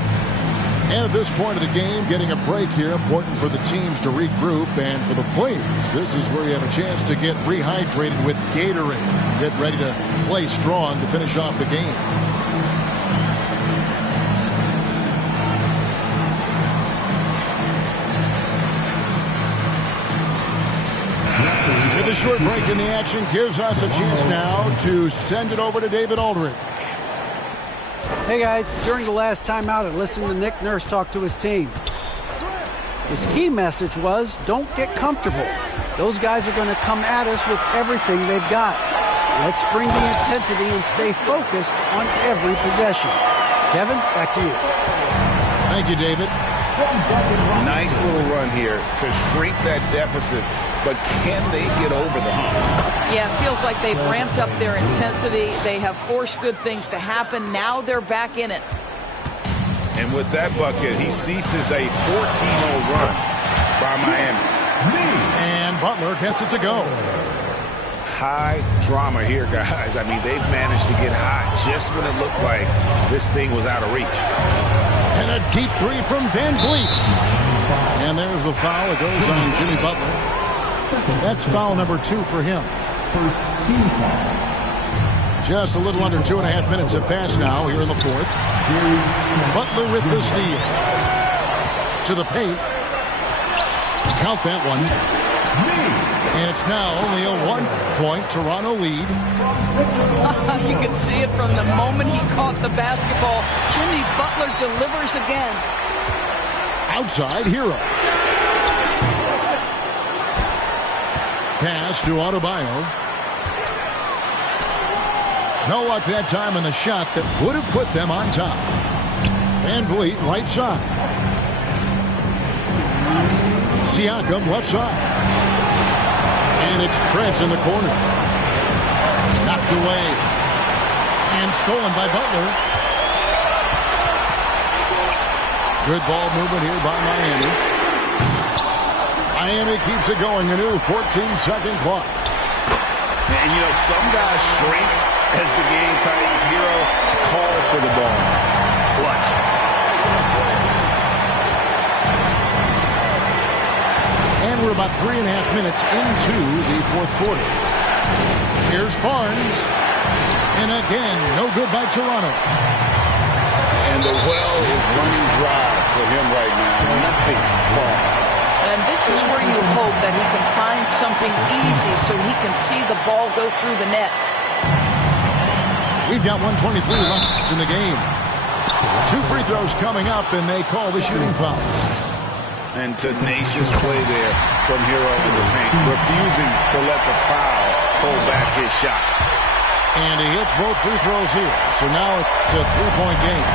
And at this point of the game, getting a break here, important for the teams to regroup, and for the players, this is where you have a chance to get rehydrated with Gatorade. Get ready to play strong to finish off the game. The short break in the action gives us a chance now to send it over to David Aldridge. Hey guys, during the last timeout, I listened to Nick Nurse talk to his team. His key message was, don't get comfortable. Those guys are going to come at us with everything they've got. Let's bring the intensity and stay focused on every possession. Kevin, back to you. Thank you, David. Nice little run here to shrink that deficit, but can they get over the hump? Yeah, it feels like they've ramped up their intensity. They have forced good things to happen. Now they're back in it. And with that bucket, he ceases a 14-0 run by Miami. And Butler gets it to go. High drama here, guys. I mean, they've managed to get hot just when it looked like this thing was out of reach. And a deep three from Van Vliet. And there's the foul. It goes on Jimmy Butler. That's foul number 2 for him. First team foul. Just a little under 2.5 minutes have passed now here in the fourth. Butler with the steal. To the paint. Count that one. And it's now only a 1-point Toronto lead. You can see it from the moment he caught the basketball. Jimmy Butler delivers again. Outside, Hero. Pass to Adebayo. No luck that time on the shot that would have put them on top. Van Vliet, right side. Siakam, left side. And it's Trent in the corner. Knocked away. And stolen by Butler. Good ball movement here by Miami. Miami keeps it going. A new 14-second clock. And, you know, some guys shrink as the game tightens. Hero called for the ball. Clutch. And we're about 3.5 minutes into the fourth quarter. Here's Barnes. And again, no good by Toronto. And the well is running dry for him right now. Nothing falling. And this is where you hope that he can find something easy so he can see the ball go through the net. We've got 1:23 left in the game. 2 free throws coming up, and they call the shooting foul. And tenacious play there from Hero in the paint, refusing to let the foul hold back his shot. And he hits both free throws here. So now it's a 3-point game.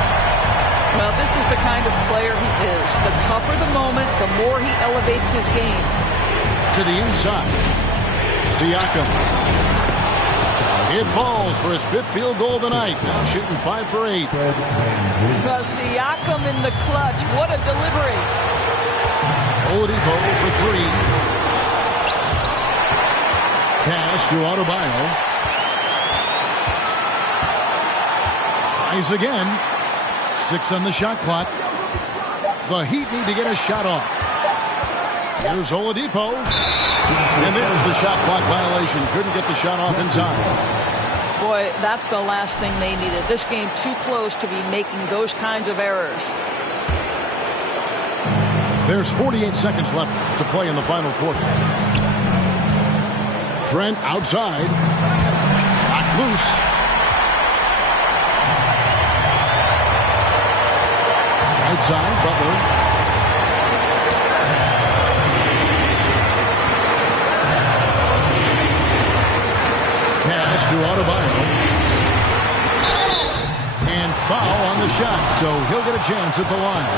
Well, this is the kind of player he is. The tougher the moment, the more he elevates his game. To the inside. Siakam. It falls for his 5th field goal of the night. Now shooting 5 for 8. Well, Siakam in the clutch. What a delivery. Oladipo for 3. Pass to Adebayo. Tries again. 6 on the shot clock. The Heat need to get a shot off. Here's Oladipo. And there's the shot clock violation. Couldn't get the shot off in time. Boy, that's the last thing they needed. This game too close to be making those kinds of errors. There's 48 seconds left to play in the final quarter. Trent outside. Knocked loose. Right side, Butler. Pass to Adebayo. And foul on the shot, so he'll get a chance at the line.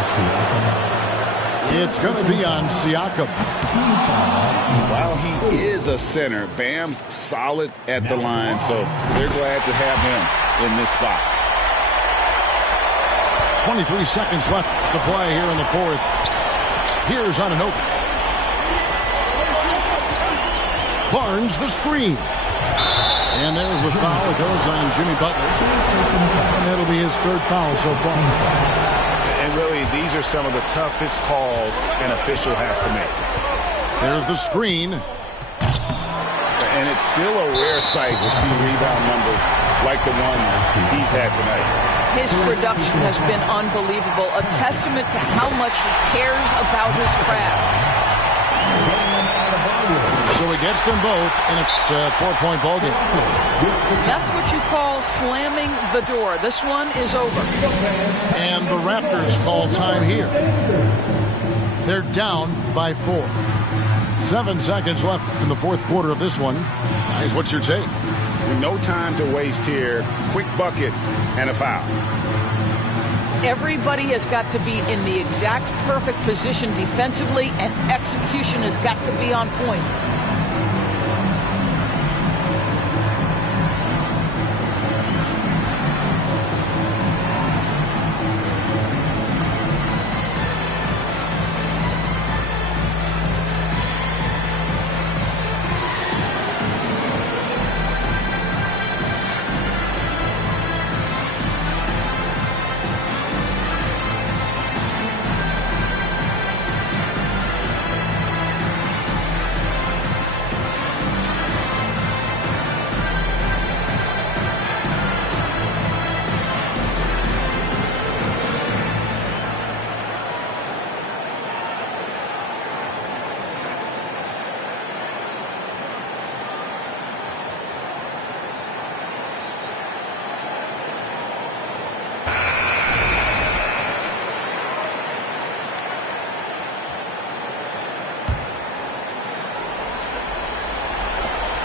It's going to be on Siakam. While he is a center, Bam's solid at the line, so they're glad to have him in this spot. 23 seconds left to play here in the fourth. Here's Anunoby. Barnes the screen. And there's the foul. It goes on Jimmy Butler. And that'll be his 3rd foul so far. And really, these are some of the toughest calls an official has to make. There's the screen. And it's still a rare sight to see rebound numbers like the ones he's had tonight. His production has been unbelievable, a testament to how much he cares about his craft. So he gets them both, and it's a 4-point ball game. That's what you call slamming the door. This one is over. And the Raptors call time here. They're down by 4. 7 seconds left in the fourth quarter of this one. Guys, what's your take? No time to waste here. Quick bucket and a foul. Everybody has got to be in the exact perfect position defensively, and execution has got to be on point.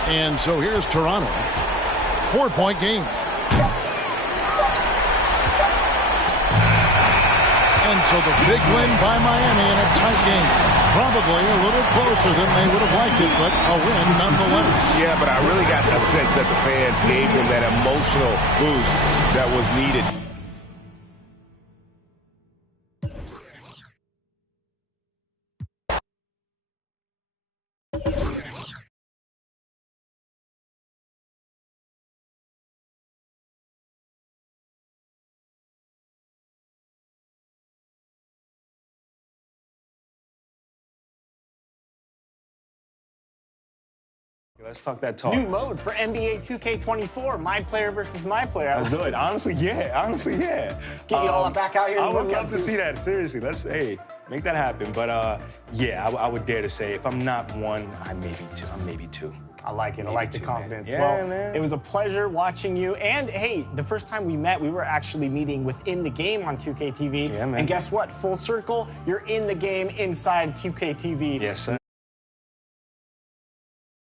And so here's Toronto. 4-point game. And so the big win by Miami in a tight game. Probably a little closer than they would have liked it, but a win nonetheless. Yeah, but I really got a sense that the fans gave him that emotional boost that was needed. Let's talk that talk. New mode for NBA 2K24, my player versus my player. Let's do it. Honestly, yeah. Get you all back out here. I would love to see that. Seriously, let's make that happen. But yeah, I would dare to say if I'm not one, I may be two. I'm maybe two. I like it. I like the confidence. Yeah, well, man. It was a pleasure watching you. And hey, the first time we met, we were actually meeting within the game on 2K TV. Yeah, man. And guess what? Full circle, you're in the game inside 2K TV. Yes, sir.